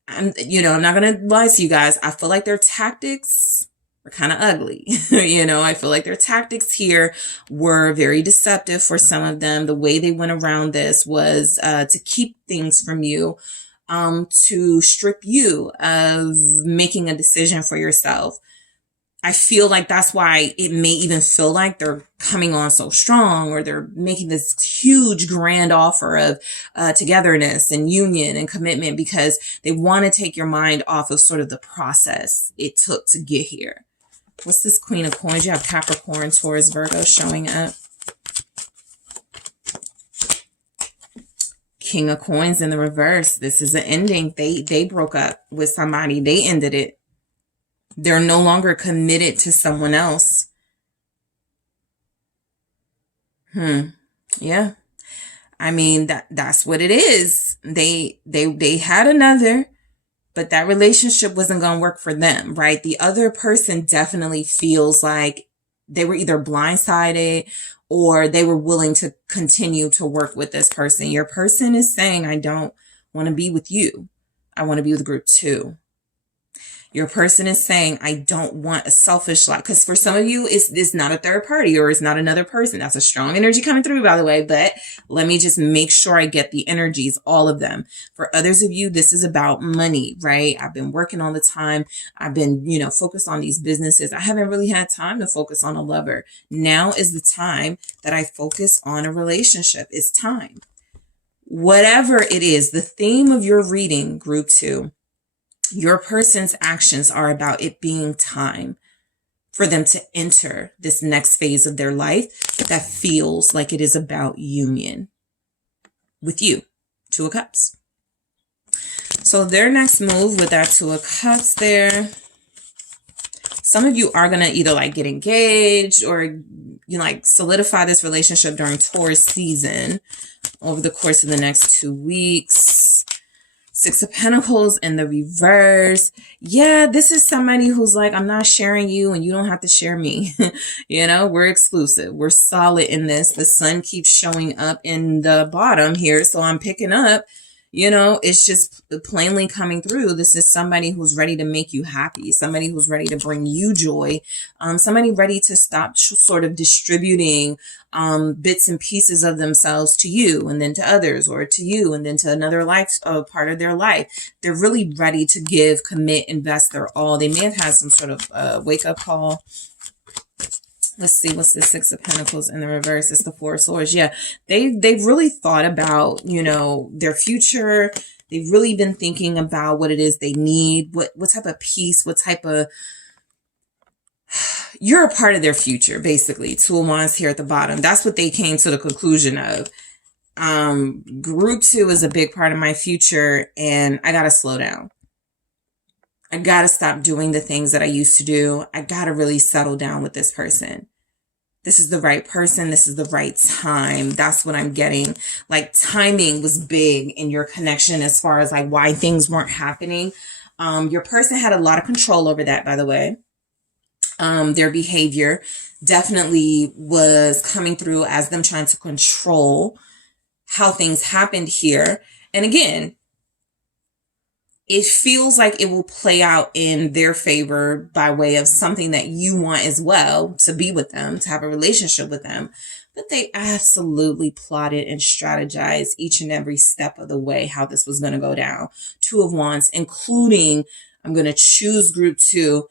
I'm not going to lie to you guys. I feel like their tactics were kind of ugly. I feel like their tactics here were very deceptive for some of them. The way they went around this was to keep things from you, to strip you of making a decision for yourself. I feel like that's why it may even feel like they're coming on so strong, or they're making this huge grand offer of togetherness and union and commitment, because they want to take your mind off of sort of the process it took to get here. What's this Queen of Coins? You have Capricorn, Taurus, Virgo showing up. King of Coins in the reverse. This is an ending. They broke up with somebody. They ended it. They're no longer committed to someone else. Yeah. I mean, that's what it is. They had another, but that relationship wasn't going to work for them, right? The other person definitely feels like they were either blindsided or they were willing to continue to work with this person. Your person is saying, I don't want to be with you. I want to be with group 2. Your person is saying, I don't want a selfish life. Because for some of you, it's not a third party or it's not another person. That's a strong energy coming through, by the way. But let me just make sure I get the energies, all of them. For others of you, this is about money, right? I've been working all the time. I've been, focused on these businesses. I haven't really had time to focus on a lover. Now is the time that I focus on a relationship. It's time. Whatever it is, the theme of your reading, group 2, your person's actions are about it being time for them to enter this next phase of their life that feels like it is about union with you. 2 of Cups. So their next move with that 2 of Cups there, some of you are going to either like get engaged or solidify this relationship during Taurus season over the course of the next 2 weeks. 6 of Pentacles in the reverse. Yeah, this is somebody who's like, I'm not sharing you and you don't have to share me. We're exclusive. We're solid in this. The sun keeps showing up in the bottom here. So I'm picking up, it's just plainly coming through. This is somebody who's ready to make you happy. Somebody who's ready to bring you joy. Somebody ready to stop sort of distributing bits and pieces of themselves to you and then to others, or to you and then to another life, part of their life. They're really ready to give, commit, invest their all. They may have had some sort of wake up call. Let's see, what's the 6 of Pentacles in the reverse? It's the 4 of Swords. Yeah, they've really thought about, their future. They've really been thinking about what it is they need, what type of peace, what type of, you're a part of their future, basically. 2 of Wands here at the bottom. That's what they came to the conclusion of. Group 2 is a big part of my future, and I got to slow down. I got to stop doing the things that I used to do. I got to really settle down with this person. This is the right person. This is the right time. That's what I'm getting. Like, timing was big in your connection as far as like why things weren't happening. Your person had a lot of control over that, by the way. Their behavior definitely was coming through as them trying to control how things happened here. And again, it feels like it will play out in their favor by way of something that you want as well, to be with them, to have a relationship with them. But they absolutely plotted and strategized each and every step of the way how this was going to go down. 2 of Wands, including, I'm going to choose group 2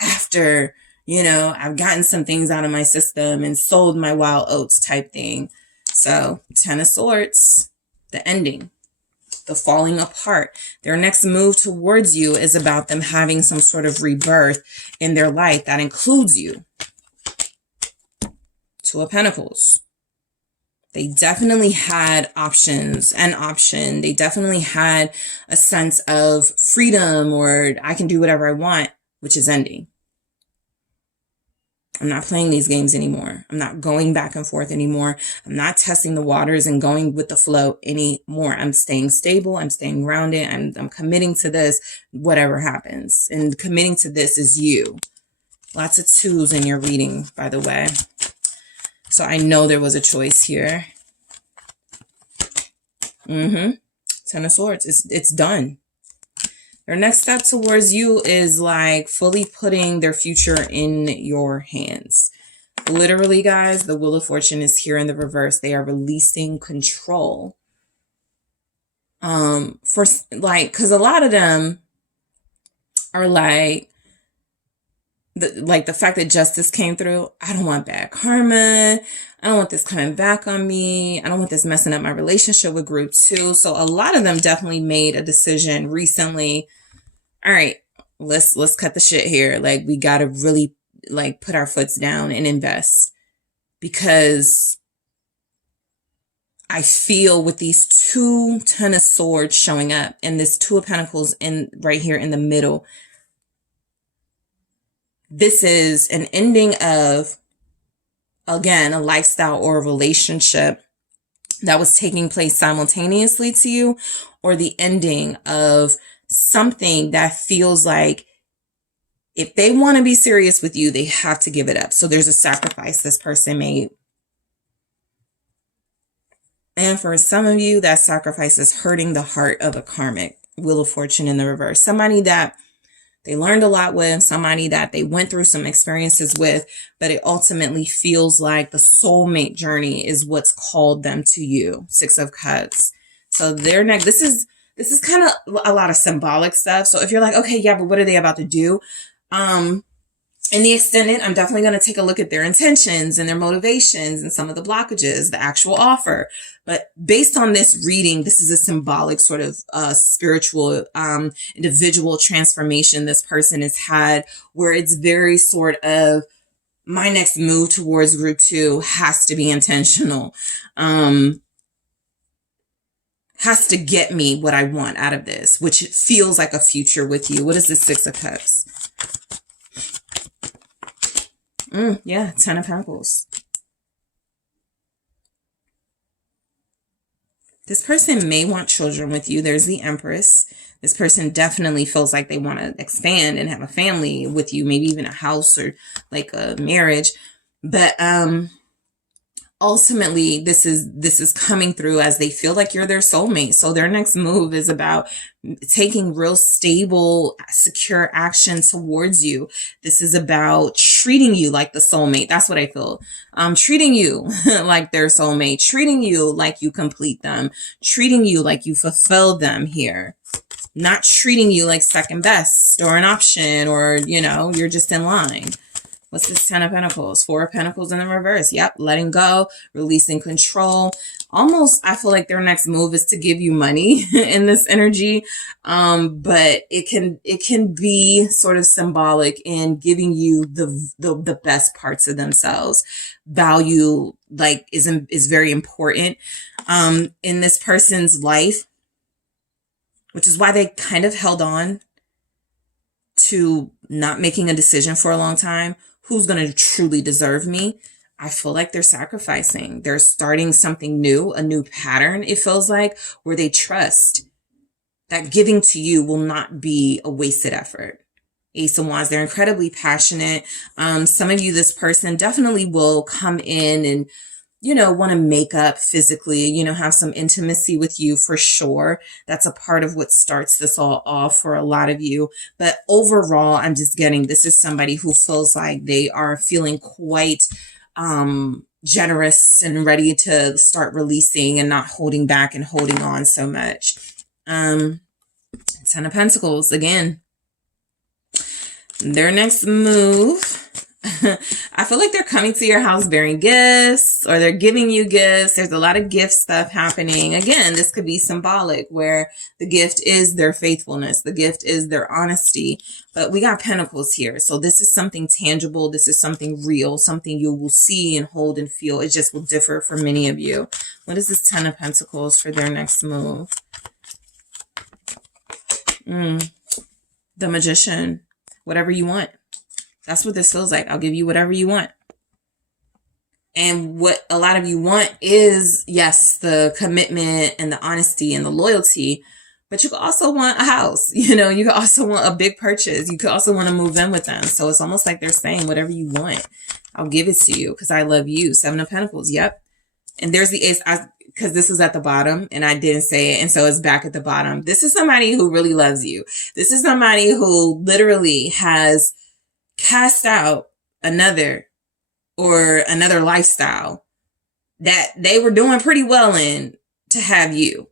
after, I've gotten some things out of my system and sold my wild oats type thing. So 10 of Swords, the ending. The falling apart. Their next move towards you is about them having some sort of rebirth in their life that includes you. 2 of Pentacles. They definitely had options, an option. They definitely had a sense of freedom, or I can do whatever I want, which is ending. I'm not playing these games anymore. I'm not going back and forth anymore. I'm not testing the waters and going with the flow anymore. I'm staying stable. I'm staying grounded. I'm committing to this, whatever happens. And committing to this is you. Lots of 2s in your reading, by the way. So I know there was a choice here. 10 of Swords. It's done. Their next step towards you is like fully putting their future in your hands. Literally, guys, the Wheel of Fortune is here in the reverse. They are releasing control. Because a lot of them are like the fact that justice came through. I don't want bad karma. I don't want this coming back on me. I don't want this messing up my relationship with group 2. So a lot of them definitely made a decision recently. All right, let's cut the shit here. Like, we got to really put our foots down and invest, because I feel with these 2 10 of Swords showing up and this 2 of Pentacles in right here in the middle, this is an ending of, again, a lifestyle or a relationship that was taking place simultaneously to you, or the ending of something that feels like if they want to be serious with you, they have to give it up. So there's a sacrifice this person made. And for some of you, that sacrifice is hurting the heart of a karmic. Wheel of Fortune in the reverse. Somebody that they learned a lot with, somebody that they went through some experiences with, but it ultimately feels like the soulmate journey is what's called them to you. 6 of Cups. So they're next. This is kind of a lot of symbolic stuff. So if you're like, okay, yeah, but what are they about to do? In the extended, I'm definitely going to take a look at their intentions and their motivations and some of the blockages, the actual offer. But based on this reading, this is a symbolic sort of spiritual, individual transformation this person has had, where it's very sort of, my next move towards group 2 has to be intentional. Has to get me what I want out of this, which feels like a future with you. What is the 6 of Cups? Yeah, 10 of Pentacles. This person may want children with you. There's the Empress. This person definitely feels like they want to expand and have a family with you, maybe even a house or like a marriage. But ultimately, this is coming through as they feel like you're their soulmate. So their next move is about taking real stable, secure action towards you. This is about treating you like the soulmate. That's what I feel. Treating you like their soulmate, treating you like you complete them, treating you like you fulfill them here. Not treating you like second best or an option, or, you know, you're just in line. What's this 10 of Pentacles? 4 of Pentacles in the reverse. Yep. Letting go, releasing control. Almost, I feel like their next move is to give you money in this energy. But it can be sort of symbolic in giving you the best parts of themselves. Value, like, is very important, in this person's life, which is why they kind of held on to not making a decision for a long time. Who's going to truly deserve me? I feel like they're sacrificing. They're starting something new, a new pattern, it feels like, where they trust that giving to you will not be a wasted effort. Ace of Wands, they're incredibly passionate. Some of you, this person definitely will come in and, you know, want to make up physically, you know, have some intimacy with you for sure. That's a part of what starts this all off for a lot of you. But overall, I'm just getting, this is somebody who feels like they are feeling quite generous and ready to start releasing and not holding back and holding on so much. 10 of Pentacles, again, their next move. I feel like they're coming to your house bearing gifts, or they're giving you gifts. There's a lot of gift stuff happening. Again, this could be symbolic, where the gift is their faithfulness. The gift is their honesty. But we got Pentacles here. So this is something tangible. This is something real, something you will see and hold and feel. It just will differ for many of you. What is this 10 of Pentacles for their next move? The Magician. Whatever you want. That's what this feels like. I'll give you whatever you want. And what a lot of you want is, yes, the commitment and the honesty and the loyalty, but you could also want a house. You know, you could also want a big purchase. You could also want to move in with them. So it's almost like they're saying, whatever you want, I'll give it to you because I love you. 7 of Pentacles. Yep. And there's the Ace, because this is at the bottom and I didn't say it. And so it's back at the bottom. This is somebody who really loves you. This is somebody who literally has cast out another lifestyle that they were doing pretty well in to have you.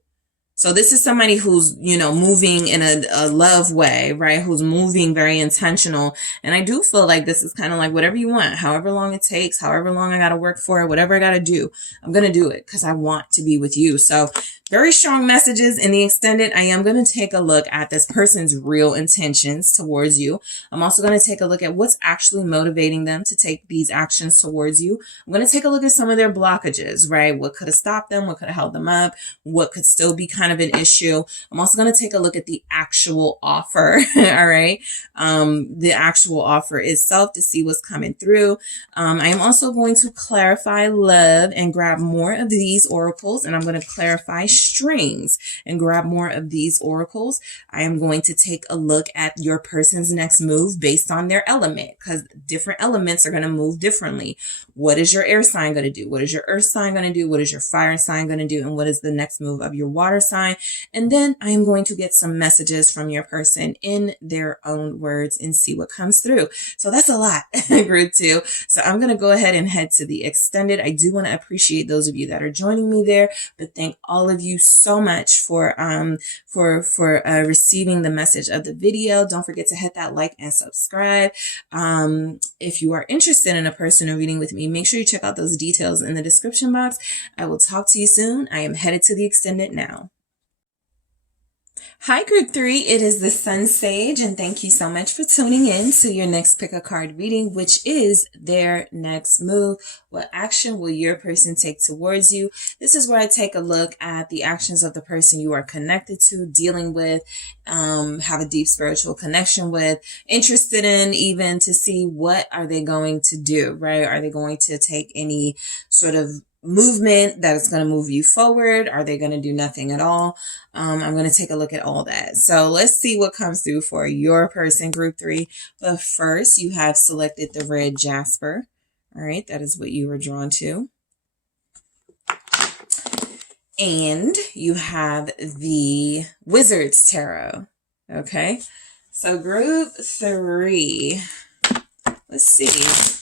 So this is somebody who's, you know, moving in a love way, right? Who's moving very intentional. And I do feel like this is kind of like whatever you want, however long it takes, however long I got to work for it, whatever I got to do, I'm going to do it because I want to be with you. So very strong messages in the extended. I am going to take a look at this person's real intentions towards you. I'm also going to take a look at what's actually motivating them to take these actions towards you. I'm going to take a look at some of their blockages, right? What could have stopped them? What could have held them up? What could still be kind of an issue? I'm also going to take a look at the actual offer. All right. The actual offer itself to see what's coming through. I am also going to clarify love and grab more of these oracles, and I'm going to clarify strings and grab more of these oracles. I am going to take a look at your person's next move based on their element, because different elements are going to move differently. What is your air sign going to do? What is your earth sign going to do? What is your fire sign going to do? And what is the next move of your water sign? fine. And then I am going to get some messages from your person in their own words and see what comes through. So that's a lot, group 2. So I'm going to go ahead and head to the extended. I do want to appreciate those of you that are joining me there, but thank all of you so much for receiving the message of the video. Don't forget to hit that like and subscribe. If you are interested in a personal reading with me, make sure you check out those details in the description box. I will talk to you soon. I am headed to the extended now. Hi, Group 3. It is the SunSage, and thank you so much for tuning in to your next pick a card reading, which is their next move. What action will your person take towards you? This is where I take a look at the actions of the person you are connected to, dealing with, have a deep spiritual connection with, interested in, even to see what are they going to do, right? Are they going to take any sort of movement that is going to move you forward? Are they going to do nothing at all? I'm going to take a look at all that. So let's see what comes through for your person, Group 3. But first, you have selected the red jasper. All right, that is what you were drawn to. And you have the Wizard's Tarot. Okay, so Group 3, let's see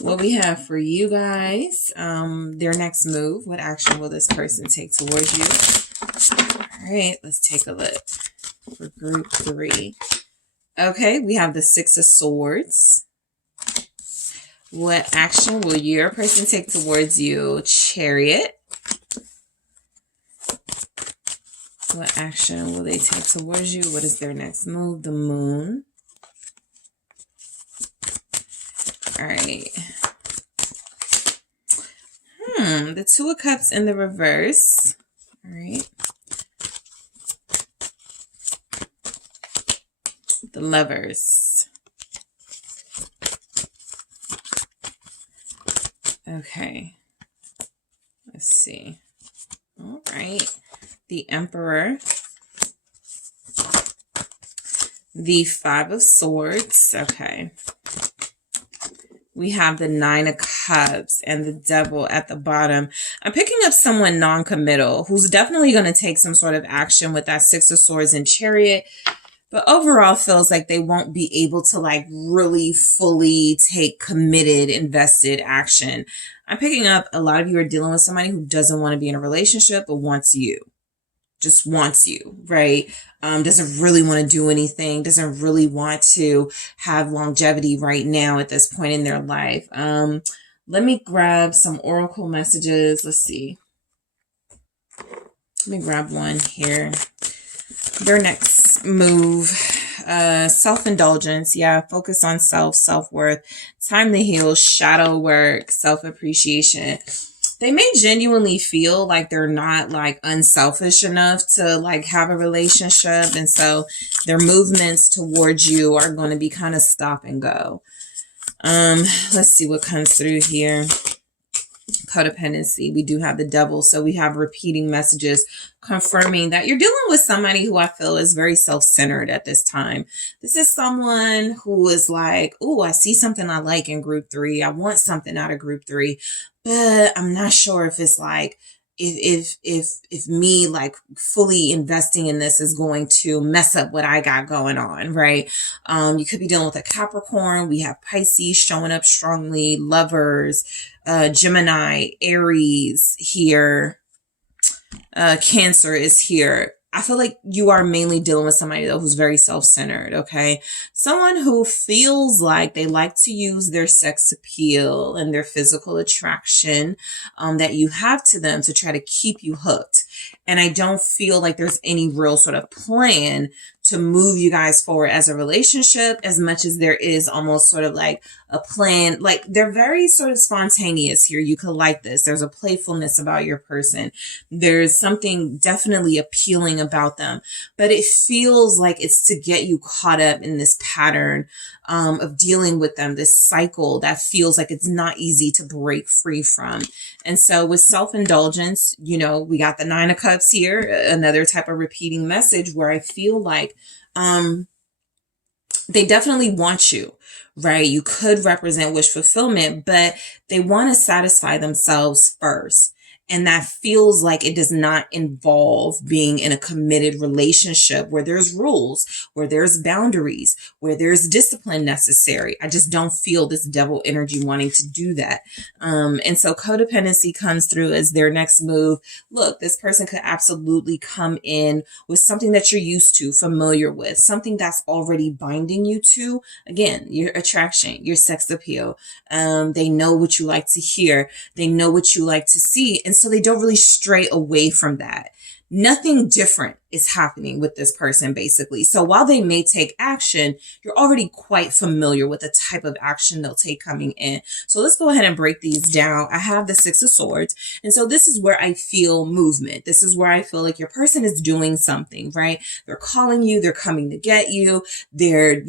what we have for you guys. Their next move. What action will this person take towards you? All right, let's take a look for Group 3. Okay, we have the Six of Swords. What action will your person take towards you? Chariot. What action will they take towards you? What is their next move? The Moon. All right. The Two of Cups in the reverse. All right. The Lovers. Okay. Let's see. All right. The Emperor. The Five of Swords. Okay. We have the Nine of Cups and the Devil at the bottom. I'm picking up someone non-committal who's definitely going to take some sort of action with that Six of Swords and Chariot, but overall feels like they won't be able to like really fully take committed, invested action. I'm picking up a lot of you are dealing with somebody who doesn't want to be in a relationship but wants you. Just wants you, right? Doesn't really want to do anything, doesn't really want to have longevity right now at this point in their life. Let me grab some oracle messages. Let's see. Let me grab one here. Their next move, self-indulgence. Yeah, focus on self-worth, time to heal, shadow work, self-appreciation. They may genuinely feel like they're not like unselfish enough to like have a relationship. And so their movements towards you are going to be kind of stop and go. Let's see what comes through here. Codependency. We do have the Devil. So we have repeating messages confirming that you're dealing with somebody who I feel is very self-centered at this time. This is someone who is like, oh, I see something I like in Group 3. I want something out of Group 3, but I'm not sure if it's like, if me like fully investing in this is going to mess up what I got going on, right? You could be dealing with a Capricorn. We have Pisces showing up strongly, Lovers, Gemini, Aries here, Cancer is here. I feel like you are mainly dealing with somebody though who's very self-centered, okay? Someone who feels like they like to use their sex appeal and their physical attraction that you have to them to try to keep you hooked. And I don't feel like there's any real sort of plan to move you guys forward as a relationship as much as there is almost sort of like a plan. Like they're very sort of spontaneous here. You could like this. There's a playfulness about your person. There's something definitely appealing about them, but it feels like it's to get you caught up in this pattern of dealing with them, this cycle that feels like it's not easy to break free from. And so with self-indulgence, you know, we got the Nine of Cups here, another type of repeating message where I feel like they definitely want you, right? You could represent wish fulfillment, but they want to satisfy themselves first. And that feels like it does not involve being in a committed relationship where there's rules, where there's boundaries, where there's discipline necessary. I just don't feel this devil energy wanting to do that. And so codependency comes through as their next move. Look, this person could absolutely come in with something that you're used to, familiar with, something that's already binding you to. Again, your attraction, your sex appeal. They know what you like to hear. They know what you like to see. And so they don't really stray away from that. Nothing different is happening with this person, basically. So while they may take action, you're already quite familiar with the type of action they'll take coming in. So let's go ahead and break these down. I have the Six of Swords. And so this is where I feel movement. This is where I feel like your person is doing something, right? They're calling you. They're coming to get you. They're,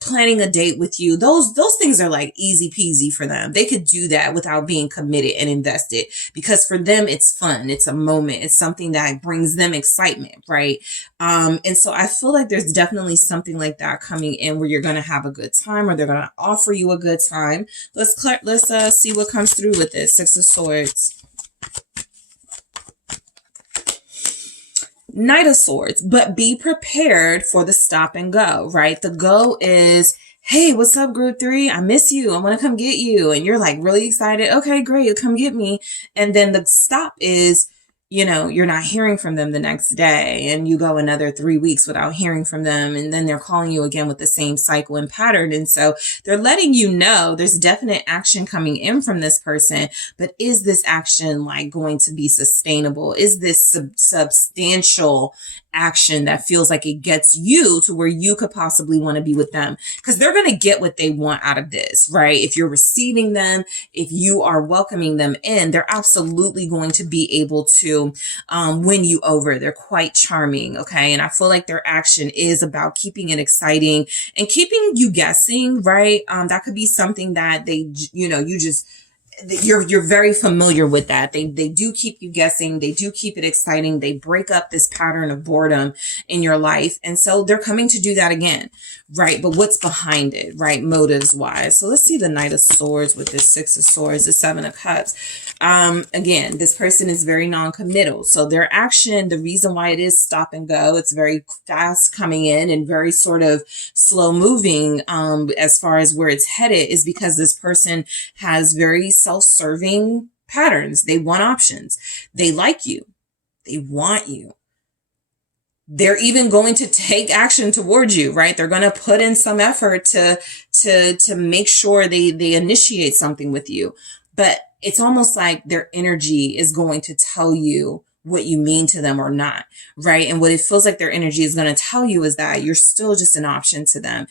planning a date with you. Those things are like easy peasy for them. They could do that without being committed and invested, because for them, it's fun. It's a moment. It's something that brings them excitement, right? And so I feel like there's definitely something like that coming in where you're going to have a good time, or they're going to offer you a good time. Let's see what comes through with this. Six of Swords. Knight of Swords, but be prepared for the stop and go, right? The go is, hey, what's up, group 3? I miss you. I want to come get you. And you're like really excited. Okay, great. Come get me. And then the stop is, you're not hearing from them the next day, and you go another 3 weeks without hearing from them. And then they're calling you again with the same cycle and pattern. And so they're letting you know there's definite action coming in from this person, but is this action like going to be sustainable? Is this substantial action that feels like it gets you to where you could possibly want to be with them? Because they're going to get what they want out of this, right? If you're receiving them, if you are welcoming them in, they're absolutely going to be able to win you over. They're quite charming, okay? And I feel like their action is about keeping it exciting and keeping you guessing, right? That could be something that they, you're very familiar with that. They do keep you guessing. They do keep it exciting. They break up this pattern of boredom in your life. And so they're coming to do that again, right? But what's behind it, right? Motives wise. So let's see the Knight of Swords with this Six of Swords, the Seven of Cups. Again, this person is very non-committal. So their action, the reason why it is stop and go, it's very fast coming in and very sort of slow moving, as far as where it's headed, is because this person has very self-serving patterns. They want options. They like you. They want you. They're even going to take action towards you, right? They're going to put in some effort to make sure they initiate something with you. But it's almost like their energy is going to tell you what you mean to them or not, right? And what it feels like their energy is going to tell you is that you're still just an option to them.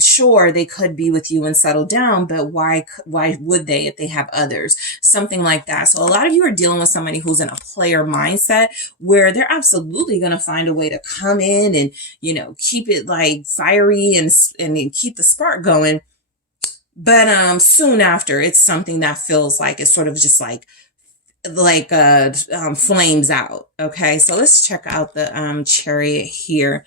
Sure, they could be with you and settle down, but why would they if they have others? Something like that. So a lot of you are dealing with somebody who's in a player mindset where they're absolutely going to find a way to come in and, keep it like fiery and keep the spark going. But soon after, it's something that feels like it's sort of just like flames out. Okay, so let's check out the Chariot here.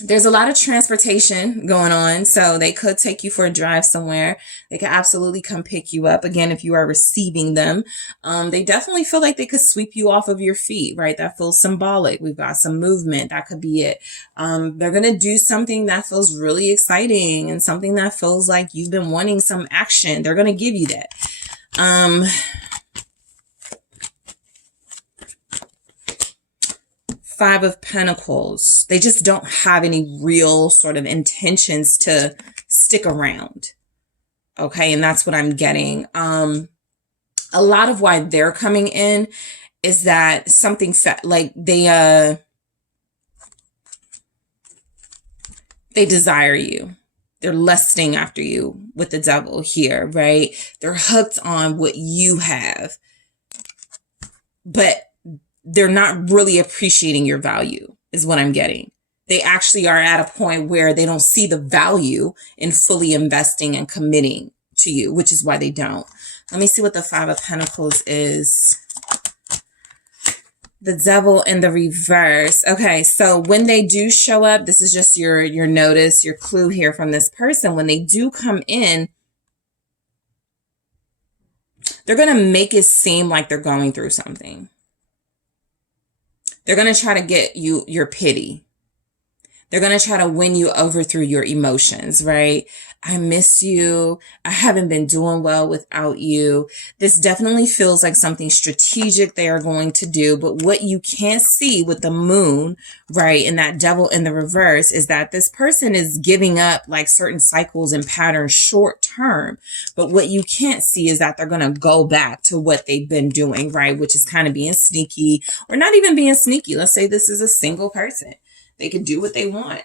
There's a lot of transportation going on, so they could take you for a drive somewhere. They could absolutely come pick you up. Again, if you are receiving them, they definitely feel like they could sweep you off of your feet, right? That feels symbolic. We've got some movement. That could be it. They're going to do something that feels really exciting and something that feels like you've been wanting some action. They're going to give you that. Five of Pentacles. They just don't have any real sort of intentions to stick around. Okay. And that's what I'm getting. A lot of why they're coming in is that something like they desire you. They're lusting after you with the Devil here, right? They're hooked on what you have, but they're not really appreciating your value is what I'm getting. They actually are at a point where they don't see the value in fully investing and committing to you, which is why they don't. Let me see what the Five of Pentacles is. The Devil in the reverse. Okay, so when they do show up, this is just your notice, your clue here from this person. When they do come in, They're going to make it seem like they're going through something. They're going to try to get you your pity. They're going to try to win you over through your emotions, right? I miss you. I haven't been doing well without you. This definitely feels like something strategic they are going to do. But what you can't see with the moon, right, and that devil in the reverse is that this person is giving up like certain cycles and patterns short term. But what you can't see is that they're going to go back to what they've been doing, right, which is kind of being sneaky or not even being sneaky. Let's say this is a single person. They could do what they want,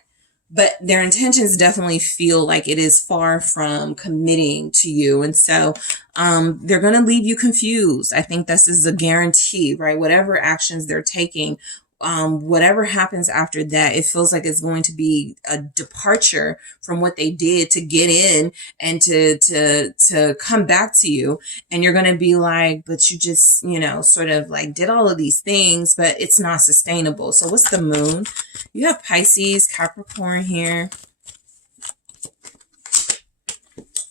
but their intentions definitely feel like it is far from committing to you. And so they're going to leave you confused. I think this is a guarantee, right? Whatever actions they're taking, whatever happens after that, it feels like it's going to be a departure from what they did to get in and to come back to you. And you're going to be like, but you just, sort of like did all of these things, but it's not sustainable. So what's the moon? You have Pisces, Capricorn here.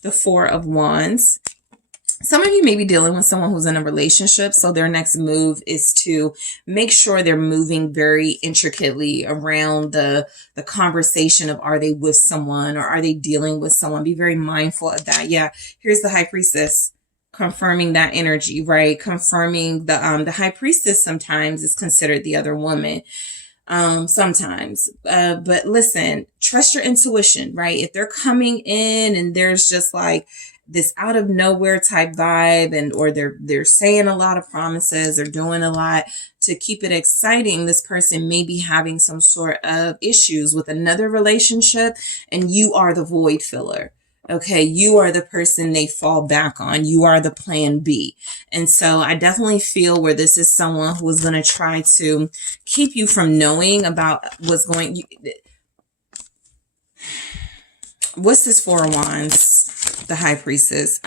The Four of Wands. Some of you may be dealing with someone who's in a relationship, so their next move is to make sure they're moving very intricately around the conversation of are they with someone or are they dealing with someone. Be very mindful of that. Yeah, here's the High Priestess confirming that energy, right? Confirming the High Priestess sometimes is considered the other woman. Sometimes, but listen, trust your intuition, right? If they're coming in and there's just like this out of nowhere type vibe or they're saying a lot of promises, they're doing a lot to keep it exciting, this person may be having some sort of issues with another relationship and you are the void filler. Okay, you are the person they fall back on. You are the plan B. And so I definitely feel where this is someone who is going to try to keep you from knowing about what's going. What's this Four of Wands? The High Priestess.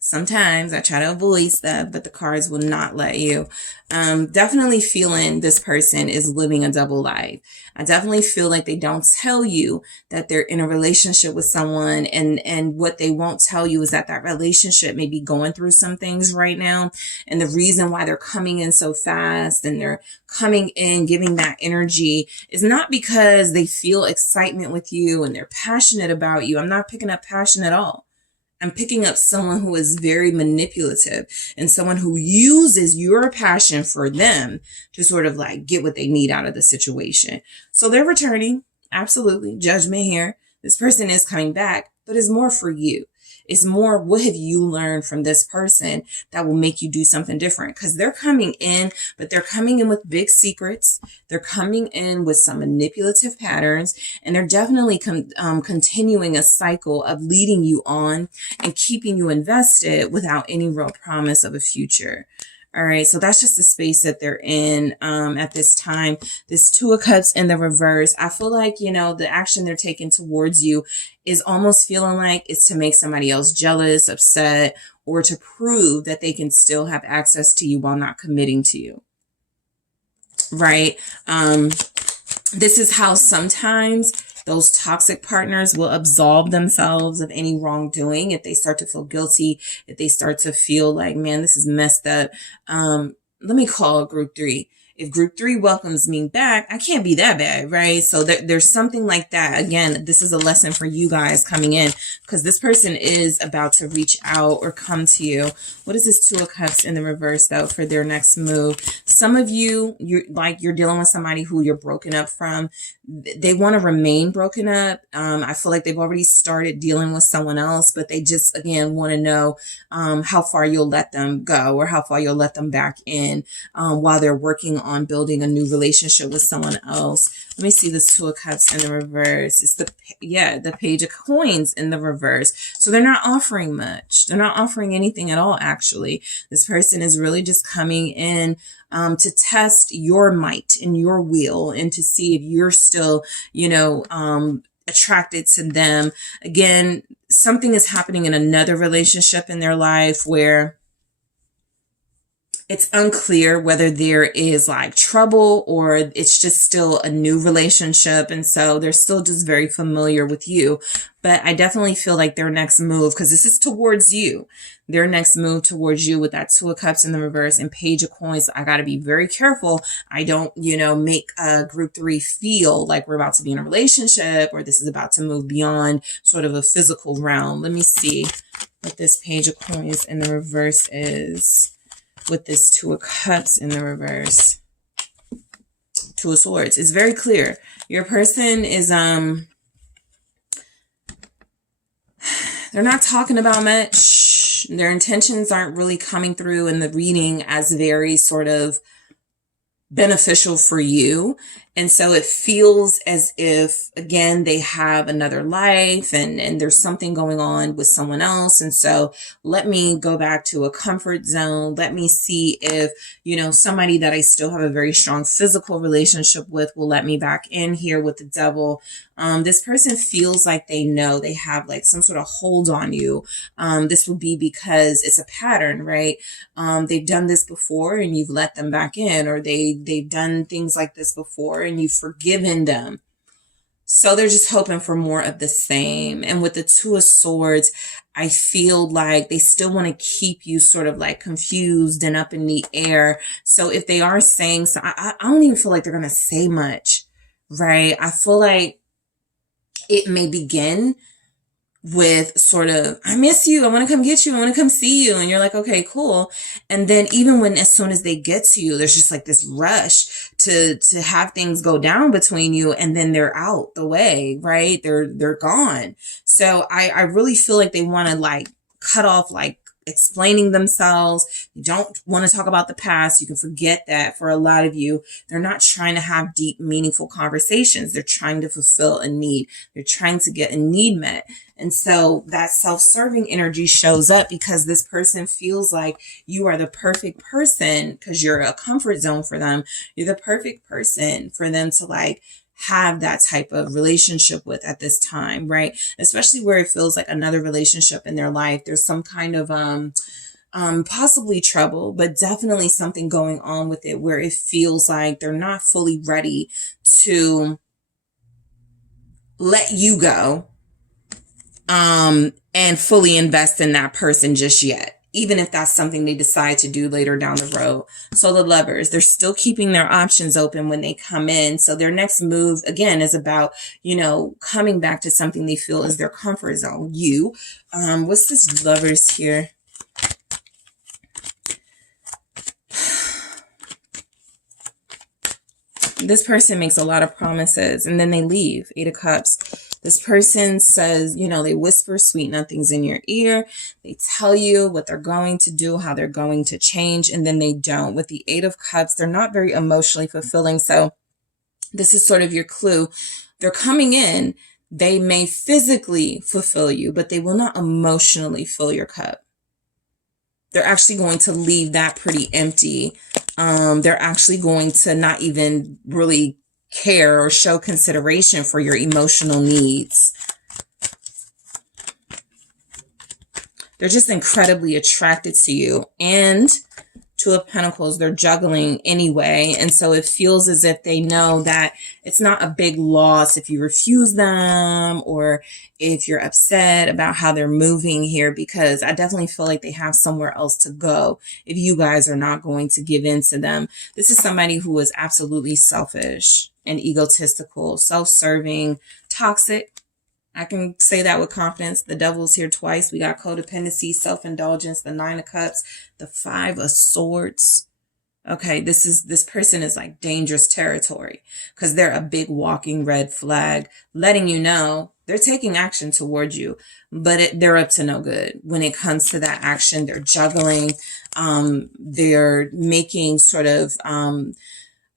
Sometimes I try to avoid stuff, but the cards will not let you. Definitely feeling this person is living a double life. I definitely feel like they don't tell you that they're in a relationship with someone. And what they won't tell you is that relationship may be going through some things right now. And the reason why they're coming in so fast and they're coming in, giving that energy is not because they feel excitement with you and they're passionate about you. I'm not picking up passion at all. I'm picking up someone who is very manipulative and someone who uses your passion for them to sort of like get what they need out of the situation. So they're returning. Absolutely. Judgment here. This person is coming back, but it's more for you. It's more, what have you learned from this person that will make you do something different? Because they're coming in, but they're coming in with big secrets. They're coming in with some manipulative patterns, and they're definitely continuing a cycle of leading you on and keeping you invested without any real promise of a future. All right, so that's just the space that they're in at this time. This Two of Cups in the reverse. I feel like, the action they're taking towards you is almost feeling like it's to make somebody else jealous, upset, or to prove that they can still have access to you while not committing to you. Right? This is how sometimes those toxic partners will absolve themselves of any wrongdoing if they start to feel guilty, if they start to feel like, man, this is messed up. Let me call group 3. If group 3 welcomes me back, I can't be that bad, right? So there's something like that. Again, this is a lesson for you guys coming in because this person is about to reach out or come to you. What is this Two of Cups in the reverse, though, for their next move? Some of you, you're dealing with somebody who you're broken up from. They want to remain broken up. I feel like they've already started dealing with someone else, but they just, again, want to know how far you'll let them go or how far you'll let them back in while they're working on building a new relationship with someone else. Let me see this Two of Cups in the reverse. It's the Page of Coins in the reverse. So they're not offering much. They're not offering anything at all, actually. This person is really just coming in to test your might and your will and to see if you're still, attracted to them. Again, something is happening in another relationship in their life where It's unclear whether there is like trouble or it's just still a new relationship. And so they're still just very familiar with you. But I definitely feel like their next move, because this is towards you, their next move towards you with that Two of Cups in the reverse and Page of Coins. I got to be very careful. I don't, make group 3 feel like we're about to be in a relationship or this is about to move beyond sort of a physical realm. Let me see what this Page of Coins in the reverse is. With this Two of Cups in the reverse, Two of Swords. It's very clear. Your person is, they're not talking about much. Their intentions aren't really coming through in the reading as very sort of beneficial for you. And so it feels as if, again, they have another life and there's something going on with someone else. And so let me go back to a comfort zone. Let me see if, somebody that I still have a very strong physical relationship with will let me back in here with the Devil. This person feels like they know they have like some sort of hold on you. This will be because it's a pattern, right? They've done this before and you've let them back in, or they've done things like this before and you've forgiven them. So they're just hoping for more of the same. And with the Two of Swords, I feel like they still want to keep you sort of like confused and up in the air. So if they are saying, so I don't even feel like they're going to say much, right? I feel like it may begin with sort of, I miss you. I want to come get you. I want to come see you. And you're like, okay, cool. And then even when, as soon as they get to you, there's just like this rush to have things go down between you. And then they're out the way, right? They're gone. So I really feel like they want to like cut off, like explaining themselves. You don't want to talk about the past. You can forget that. For a lot of you, they're not trying to have deep, meaningful conversations. They're trying to fulfill a need. They're trying to get a need met. And so that self-serving energy shows up because this person feels like you are the perfect person because you're a comfort zone for them. You're the perfect person for them to like have that type of relationship with at this time, right? Especially where it feels like another relationship in their life. There's some kind of possibly trouble, but definitely something going on with it where it feels like they're not fully ready to let you go and fully invest in that person just yet, even if that's something they decide to do later down the road. So the Lovers, they're still keeping their options open when they come in. So their next move, again, is about, coming back to something they feel is their comfort zone. What's this Lovers here? This person makes a lot of promises and then they leave. 8 of Cups. This person says, they whisper sweet nothings in your ear. They tell you what they're going to do, how they're going to change, and then they don't. With the 8 of Cups, they're not very emotionally fulfilling. So this is sort of your clue. They're coming in. They may physically fulfill you, but they will not emotionally fill your cup. They're actually going to leave that pretty empty. They're actually going to not even really care or show consideration for your emotional needs. They're just incredibly attracted to you. And 2 of Pentacles, they're juggling anyway. And so it feels as if they know that it's not a big loss if you refuse them or if you're upset about how they're moving here, because I definitely feel like they have somewhere else to go if you guys are not going to give in to them. This is somebody who is absolutely selfish and egotistical, self-serving, toxic. I can say that with confidence. The Devil's here twice. We got codependency, self-indulgence, the 9 of Cups, the 5 of Swords. Okay, this person is like dangerous territory because they're a big walking red flag, letting you know they're taking action towards you, but they're up to no good. When it comes to that action, they're juggling. They're making sort of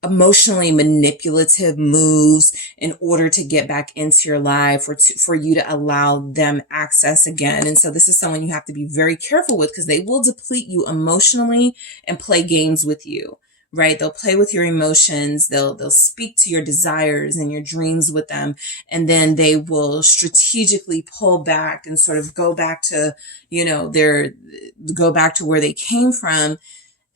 emotionally manipulative moves in order to get back into your life or for you to allow them access again. And so this is someone you have to be very careful with because they will deplete you emotionally and play games with you, right? They'll play with your emotions. They'll speak to your desires and your dreams with them. And then they will strategically pull back and sort of go back to, go back to where they came from.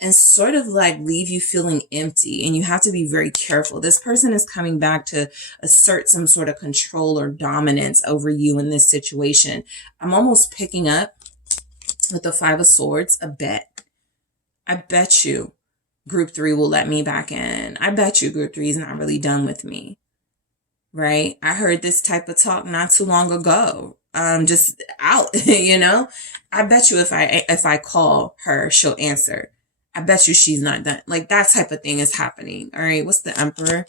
and sort of like leave you feeling empty. And you have to be very careful. This person is coming back to assert some sort of control or dominance over you in this situation. I'm almost picking up with the Five of Swords, a bet. I bet you group 3 will let me back in. I bet you group 3 is not really done with me. Right? I heard this type of talk not too long ago. Just out, you know? I bet you if I call her, she'll answer. I bet you she's not done. Like that type of thing is happening. All right. What's the Emperor?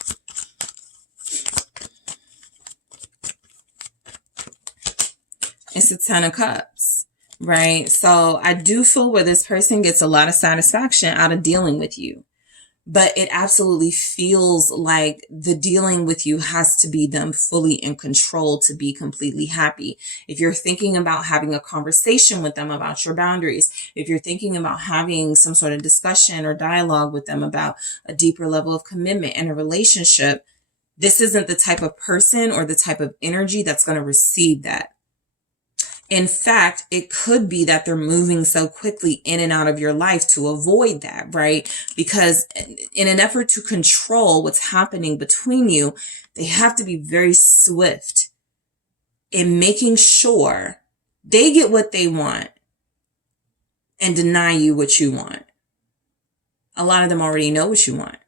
It's the Ten of Cups, right? So I do feel where this person gets a lot of satisfaction out of dealing with you. But it absolutely feels like the dealing with you has to be them fully in control to be completely happy. If you're thinking about having a conversation with them about your boundaries, if you're thinking about having some sort of discussion or dialogue with them about a deeper level of commitment in a relationship, this isn't the type of person or the type of energy that's going to receive that. In fact, it could be that they're moving so quickly in and out of your life to avoid that, right? Because in an effort to control what's happening between you, they have to be very swift in making sure they get what they want and deny you what you want. A lot of them already know what you want,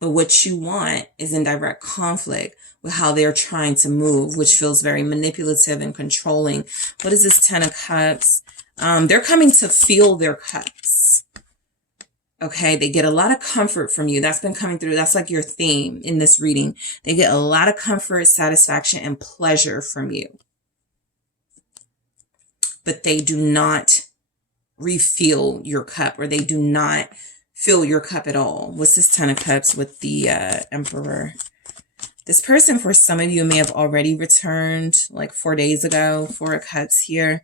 but what you want is in direct conflict with how they're trying to move, which feels very manipulative and controlling. What is this Ten of Cups? They're coming to feel their cups. Okay, they get a lot of comfort from you. That's been coming through. That's like your theme in this reading. They get a lot of comfort, satisfaction, and pleasure from you. But they do not refill your cup, or they do not fill your cup at all. What's this Ten of Cups with the Emperor? This person, for some of you, may have already returned like 4 days ago. 4 of Cups here.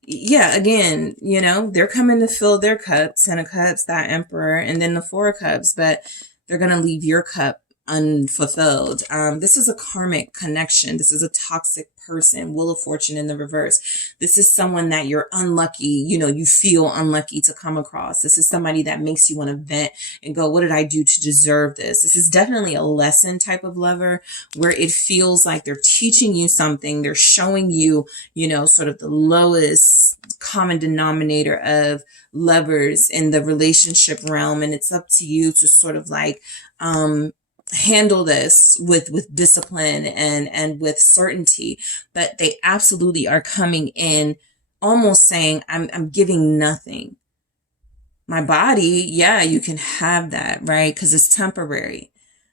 Yeah, again, you know, they're coming to fill their cup. 10 of Cups, that Emperor, and then the 4 of Cups, but they're going to leave your cup unfulfilled. This is a karmic connection. This is a toxic person. Wheel of Fortune in the reverse. This is someone that you're unlucky, you know, you feel unlucky to come across. This is somebody that makes you want to vent and go, what did I do to deserve this? This is definitely a lesson type of lover where it feels like they're teaching you something. They're showing you, you know, sort of the lowest common denominator of lovers in the relationship realm. And it's up to you to sort of like, handle this with discipline and with certainty. But they absolutely are coming in almost saying, I'm giving nothing. My body, yeah, you can have that, right? Because it's temporary.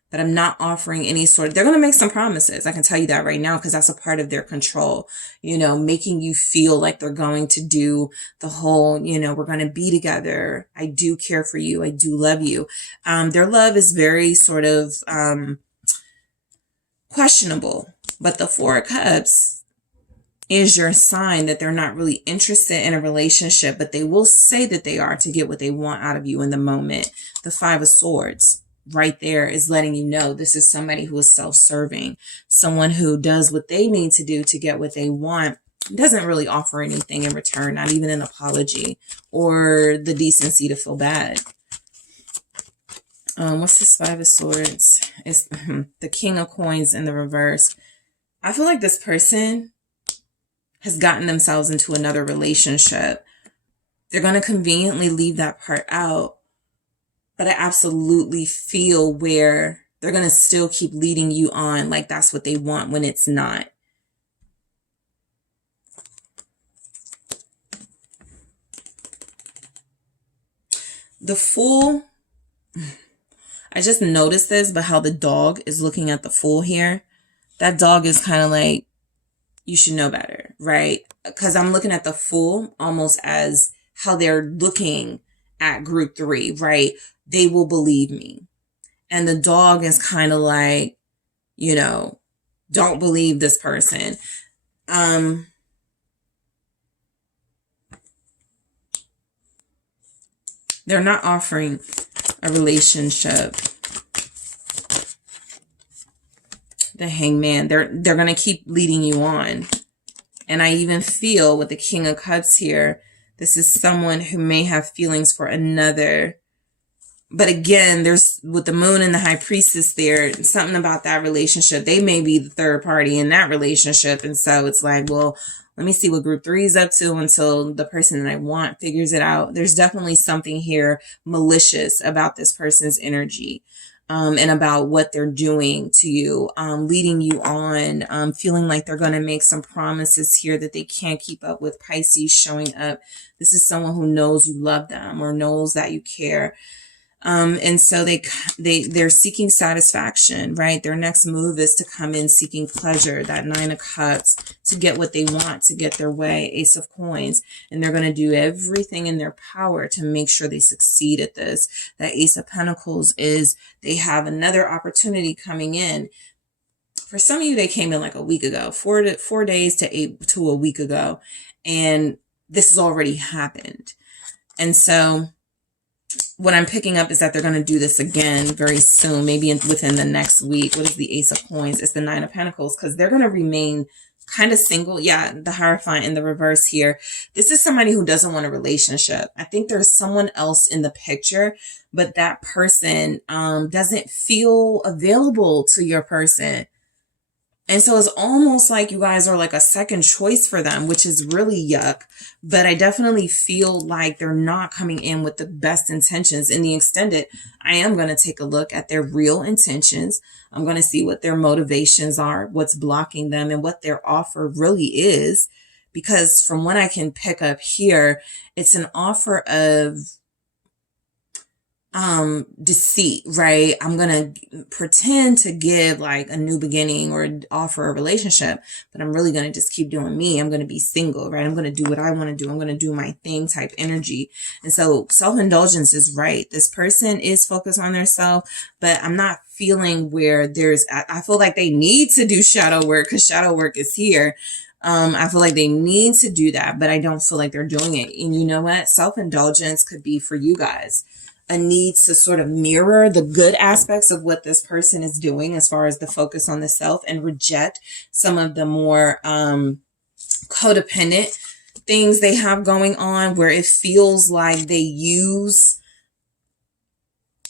But I'm not offering any sort of, they're going to make some promises. I can tell you that right now, because that's a part of their control, you know, making you feel like they're going to do the whole, you know, we're going to be together. I do care for you. I do love you. Their love is very sort of questionable, but the 4 of Cups is your sign that they're not really interested in a relationship, but they will say that they are to get what they want out of you in the moment. The 5 of Swords. Right there is letting you know this is somebody who is self-serving, someone who does what they need to do to get what they want, doesn't really offer anything in return, not even an apology or the decency to feel bad. What's this 5 of Swords? It's the King of Coins in the reverse. I feel like this person has gotten themselves into another relationship. They're going to conveniently leave that part out. But I absolutely feel where they're going to still keep leading you on like that's what they want when it's not. The Fool, I just noticed this, but how the dog is looking at the Fool here. That dog is kind of like, you should know better, right? Because I'm looking at the Fool almost as how they're looking at group 3, right? They will believe me. And the dog is kind of like, you know, don't believe this person. They're not offering a relationship. The Hangman, they're going to keep leading you on. And I even feel with the King of Cups here, this is someone who may have feelings for another But again, there's with the moon and the high priestess there, something about that relationship. They may be the third party in that relationship. And so it's like, well, let me see what group 3 is up to until the person that I want figures it out. There's definitely something here malicious about this person's energy. And about what they're doing to you, leading you on, feeling like they're going to make some promises here that they can't keep up with. Pisces showing up. This is someone who knows you love them or knows that you care. And so they're seeking satisfaction, right? Their next move is to come in seeking pleasure, that 9 of Cups, to get what they want, to get their way, Ace of Coins. And they're going to do everything in their power to make sure they succeed at this. That Ace of Pentacles is they have another opportunity coming in. For some of you, they came in like a week ago, 4 days to a week ago. And this has already happened. And so what I'm picking up is that they're going to do this again very soon, maybe within the next week. What is the Ace of Coins? It's the 9 of Pentacles, because they're going to remain kind of single. Yeah, the Hierophant in the reverse here. This is somebody who doesn't want a relationship. I think there's someone else in the picture, but that person doesn't feel available to your person. And so it's almost like you guys are like a second choice for them, which is really yuck. But I definitely feel like they're not coming in with the best intentions. In the extended, I am going to take a look at their real intentions. I'm going to see what their motivations are, what's blocking them, and what their offer really is. Because from what I can pick up here, it's an offer of deceit, right? I'm going to pretend to give like a new beginning or offer a relationship, but I'm really going to just keep doing me. I'm going to be single, right? I'm going to do what I want to do. I'm going to do my thing type energy. And so self-indulgence is right. This person is focused on their self, but I'm not feeling where I feel like they need to do shadow work because shadow work is here. I feel like they need to do that, but I don't feel like they're doing it. And you know what? Self-indulgence could be for you guys a need to sort of mirror the good aspects of what this person is doing as far as the focus on the self and reject some of the more codependent things they have going on where it feels like they use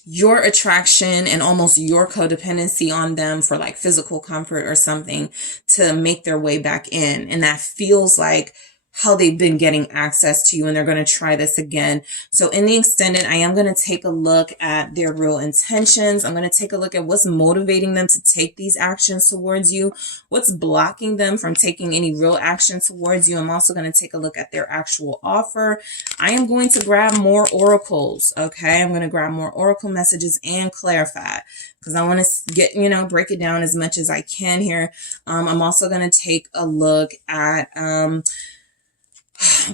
your attraction and almost your codependency on them for like physical comfort or something to make their way back in. And that feels like how they've been getting access to you, and they're going to try this again. So in the extended, I am going to take a look at their real intentions. I'm going to take a look at what's motivating them to take these actions towards you, what's blocking them from taking any real action towards you. I'm also going to take a look at their actual offer. I am going to grab more oracles, okay? I'm going to grab more oracle messages and clarify because I want to get, break it down as much as I can here. I'm also going to take a look at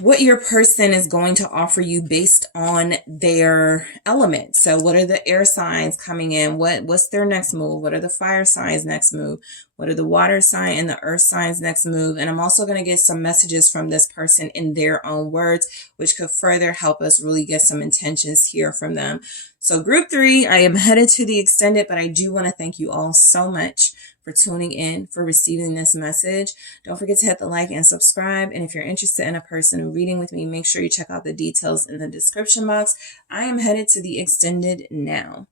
what your person is going to offer you based on their element. So what are the air signs coming in? What's their next move? What are the fire signs next move? What are the water sign and the earth signs next move? And I'm also going to get some messages from this person in their own words, which could further help us really get some intentions here from them. So group 3, I am headed to the extended, but I do want to thank you all so much for tuning in, for receiving this message. Don't forget to hit the like and subscribe. And if you're interested in a personal reading with me, make sure you check out the details in the description box. I am headed to the extended now.